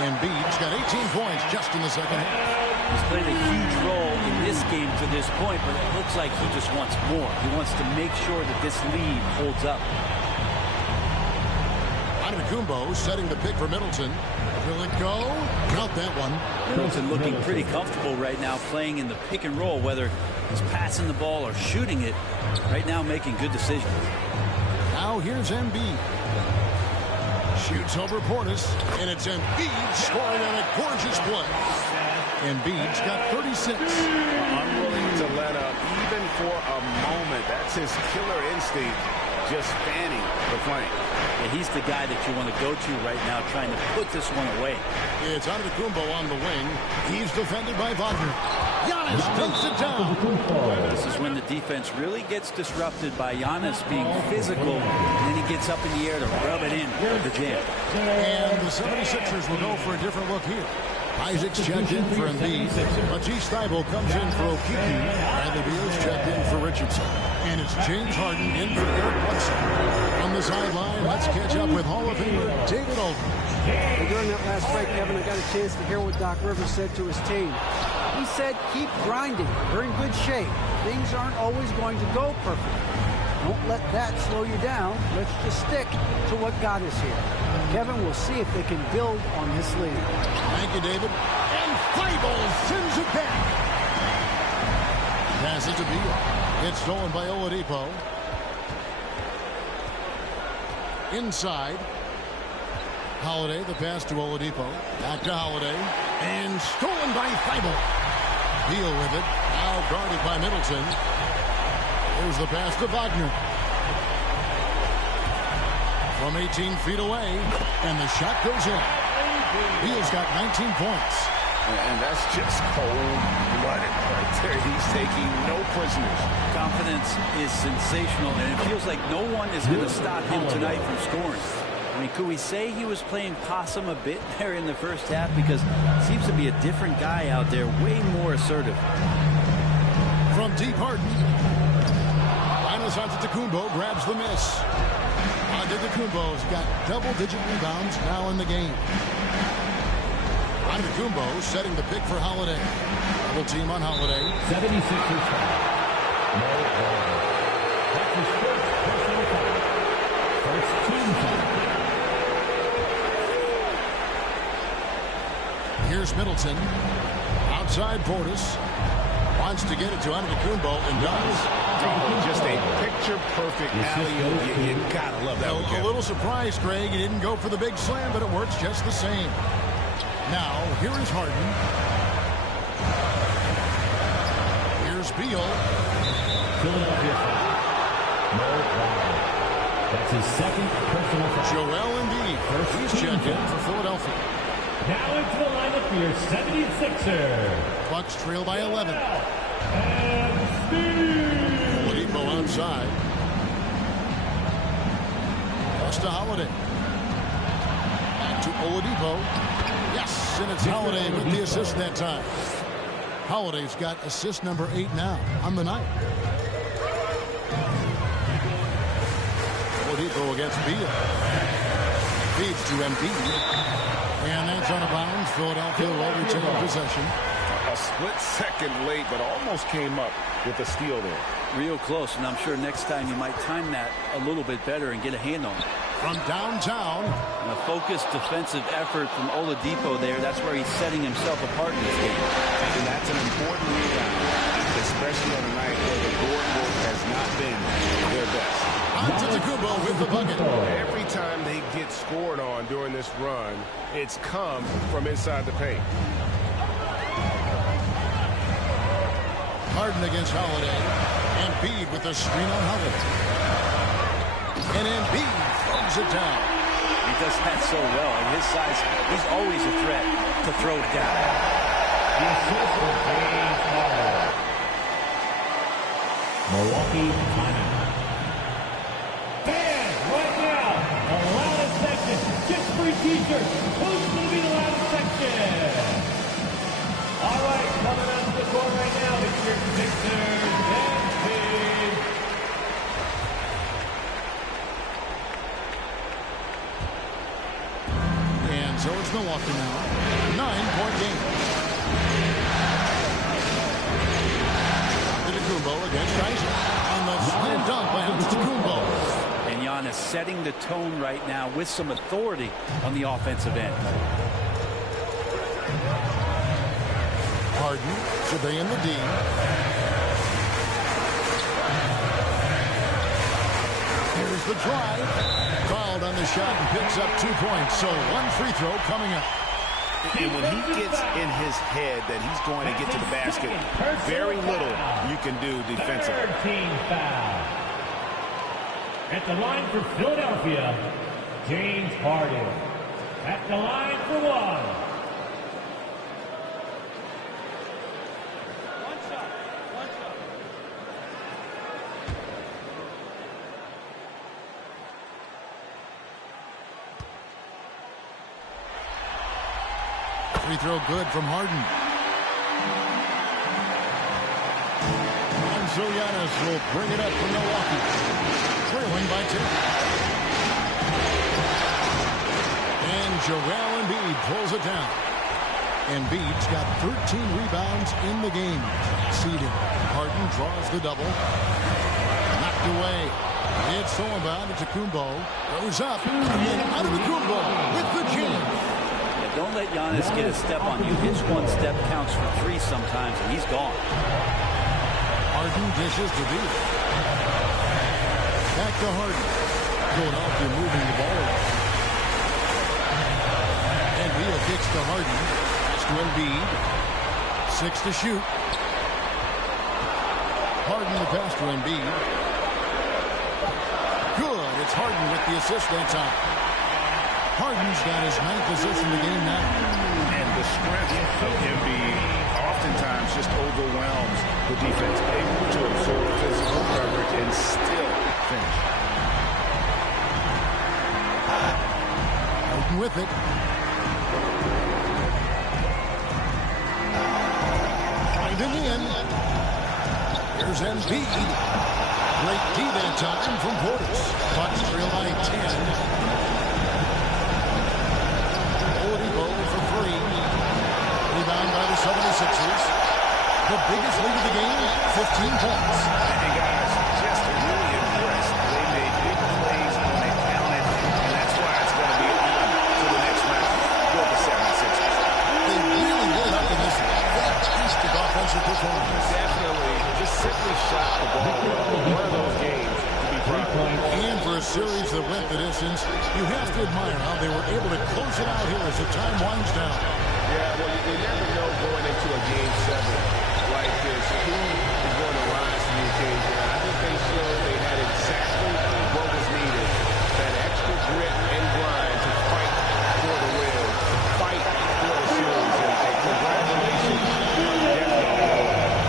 Embiid's got 18 points just in the second half. He's played a huge role in this game to this point, but it looks like he just wants more. He wants to make sure that this lead holds up. Antetokounmpo setting the pick for Middleton. Will it go? Count that one. Middleton looking pretty comfortable right now playing in the pick and roll, whether he's passing the ball or shooting it. Right now making good decisions. Now here's Embiid. Shoots over Portis, and it's Embiid scoring on a gorgeous play. Embiid's got 36. Unwilling to let up even for a moment. That's his killer instinct, just fanning the flank. Yeah, he's the guy that you want to go to right now, trying to put this one away. It's Antetokounmpo on the wing. He's defended by Wagner. Giannis takes it down. This is when the defense really gets disrupted by Giannis being physical, and then he gets up in the air to rub it in for the jam. And the 76ers will go for a different look here. Isaac's checked in for Embiid. Matisse Thybulle comes in for Okeke. Bradley Beal's checked in for Richardson. And it's James Harden in for Eric Bledsoe. On the sideline, let's catch up with Hall of Famer David Aldridge. Well, during that last break, Kevin, I got a chance to hear what Doc Rivers said to his team. He said, keep grinding. We're in good shape. Things aren't always going to go perfect. Don't let that slow you down. Let's just stick to what got us here. Kevin, we'll see if they can build on this lead. Thank you, David. And Thybulle sends it back. Pass it to Beal. It's stolen by Oladipo. Inside. Holiday, the pass to Oladipo. Back to Holiday. And stolen by Thybulle. Beal with it. Now guarded by Middleton. Here's the pass to Wagner. From 18 feet away. And the shot goes in. Beal's got 19 points. And that's just cold-blooded right there. He's taking no prisoners. Confidence is sensational, and it feels like no one is going to stop him tonight from scoring. I mean, could we say he was playing possum a bit there in the first half? Because he seems to be a different guy out there, way more assertive. From deep Harden. Giannis Antetokounmpo grabs the miss. Antetokounmpo's got double-digit rebounds now in the game. Antetokounmpo setting the pick for Holiday. Double team on Holiday. 76ers foul. That's his first personal foul. First team foul. Here's Middleton. Outside Portis. Wants to get it to Antetokounmpo and does. Just a picture-perfect alley-oop. You gotta love that one. A little surprised, Craig. He didn't go for the big slam, but it works just the same. Now, here is Harden. Here's Beal. Philadelphia foul. That's his second personal foul. Joel Embiid. He's checked in for Philadelphia. Now into the lineup for your 76ers. Bucks trail by 11. Oladipo outside. Pass to Holiday. Back to Oladipo. Yes, and it's Holiday with the assist that time. Holiday's got assist number 8 now on the night. Oladipo against Beal. Feeds to Embiid. And that's out of bounds. Philadelphia will retain possession. A split second late, but almost came up with a steal there. Real close, and I'm sure next time you might time that a little bit better and get a hand on it. From downtown. And a focused defensive effort from Oladipo there. That's where he's setting himself apart in this game. And that's an important rebound, especially on a night where the board work has not been their best. Antetokounmpo with the bucket. Every time they get scored on during this run, it's come from inside the paint. Harden against Holiday. Embiid with the screen on Holiday. And Embiid throws it down. He does that so well. At his size, he's always a threat to throw it down. Milwaukee timeout. Fans, right now, the loudest section gets free t-shirts. Who's going to be the loudest section? right now, Mr. Victor David. And so it's Milwaukee now. 9-point game. Antetokounmpo against Isaac. And the slam dunk by Antetokounmpo. And Giannis setting the tone right now with some authority on the offensive end. Harden surveying the D. Here's the drive. Fouled on the shot and picks up 2 points. So one free throw coming up. And when he gets in his head that he's going to get to the basket, very little you can do defensively. 13 foul. At the line for Philadelphia, James Harden. At the line for one. Free throw good from Harden. And so Giannis will bring it up for Milwaukee. Trailing by 10. And Joel Embiid pulls it down. Embiid's got 13 rebounds in the game. Seeding. Harden draws the double. Knocked away. It's so about Antetokounmpo. Goes up. And Antetokounmpo with the jam. Don't let Giannis get a step on you. His one step counts for 3 sometimes, and he's gone. Harden dishes to Beal. Back to Harden. Philadelphia moving the ball. And Beal kicks to Harden. Pass to Embiid. 6 to shoot. Harden the pass to Embiid. Good. It's Harden with the assist that time. Harden's got his 9th assist in the game now. And the strength of Embiid oftentimes just overwhelms the defense, able to absorb physical coverage and still finish. Harden with it. Finding in. Here's Embiid. Great D that time from Portis. Bucks trail by 10. For free. Rebound by the 76ers. The biggest lead of the game, 15 points. And guys, just really impressed. They made big plays when they counted, and that's why it's going to be on to the next round for the 76ers. They really lit up in this fantastic offensive performance. Definitely, just simply shot the ball well. One of those games to be proud of. And for a series that went the distance, you have to admire how they were able to close it out here as the time winds down. Yeah, well, you never know going into a Game 7 like this who is going to rise to the occasion. I think they showed they had exactly what was needed. That extra grit and grind to fight for the win, fight for the series. And congratulations.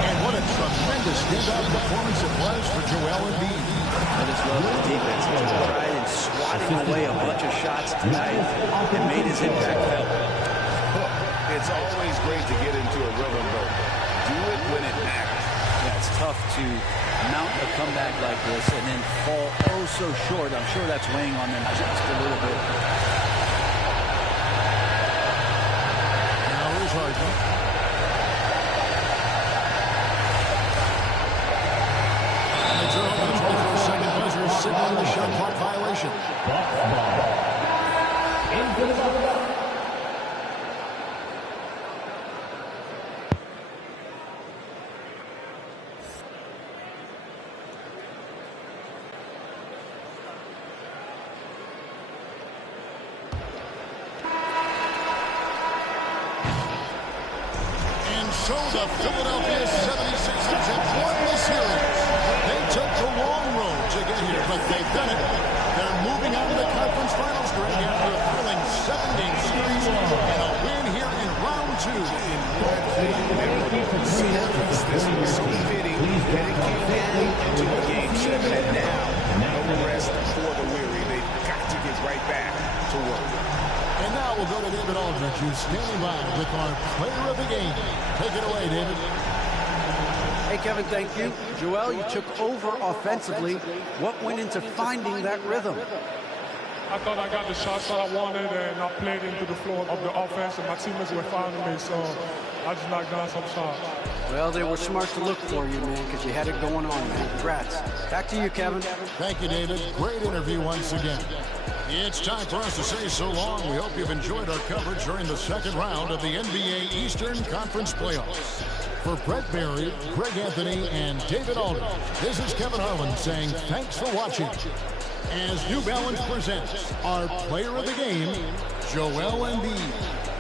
And what a tremendous standout performance it was for Joel Embiid. I just love the defense. He tried and swatting away a bunch of shots tonight and made his impact felt. It's always great to get into a rhythm, but do it when it matters. Yeah, it's tough to mount a comeback like this and then fall oh so short. I'm sure that's weighing on them just a little bit. Now here's Harden. And it's over the 24-second buzzer, signaling the shot clock violation. Into the bubble. So the Philadelphia 76ers have won the series. They took the long road to get here, but they've done it. They're moving on to the conference finals, Greg, after a thrilling 7-game series and a win here in round 2. This was so fitting, and it came down into a Game 7, and now no rest for the weary. They've got to get right back to work. And now we'll go to David Aldridge, who's standing by with our player of the game. Take it away, David. Hey, Kevin, thank you. Joel, you took over offensively. What went into finding that rhythm? I thought I got the shots that I wanted, and I played into the flow of the offense, and my teammates were finding me, so I just knocked down some shots. Well, they were smart to look for you, man, because you had it going on, man. Congrats. Back to you, Kevin. Thank you, David. Great interview once again. It's time for us to say so long. We hope you've enjoyed our coverage during the second round of the NBA Eastern Conference Playoffs. For Brent Barry, Greg Anthony, and David Aldridge, this is Kevin Harlan saying thanks for watching. As New Balance presents our player of the game, Joel Embiid.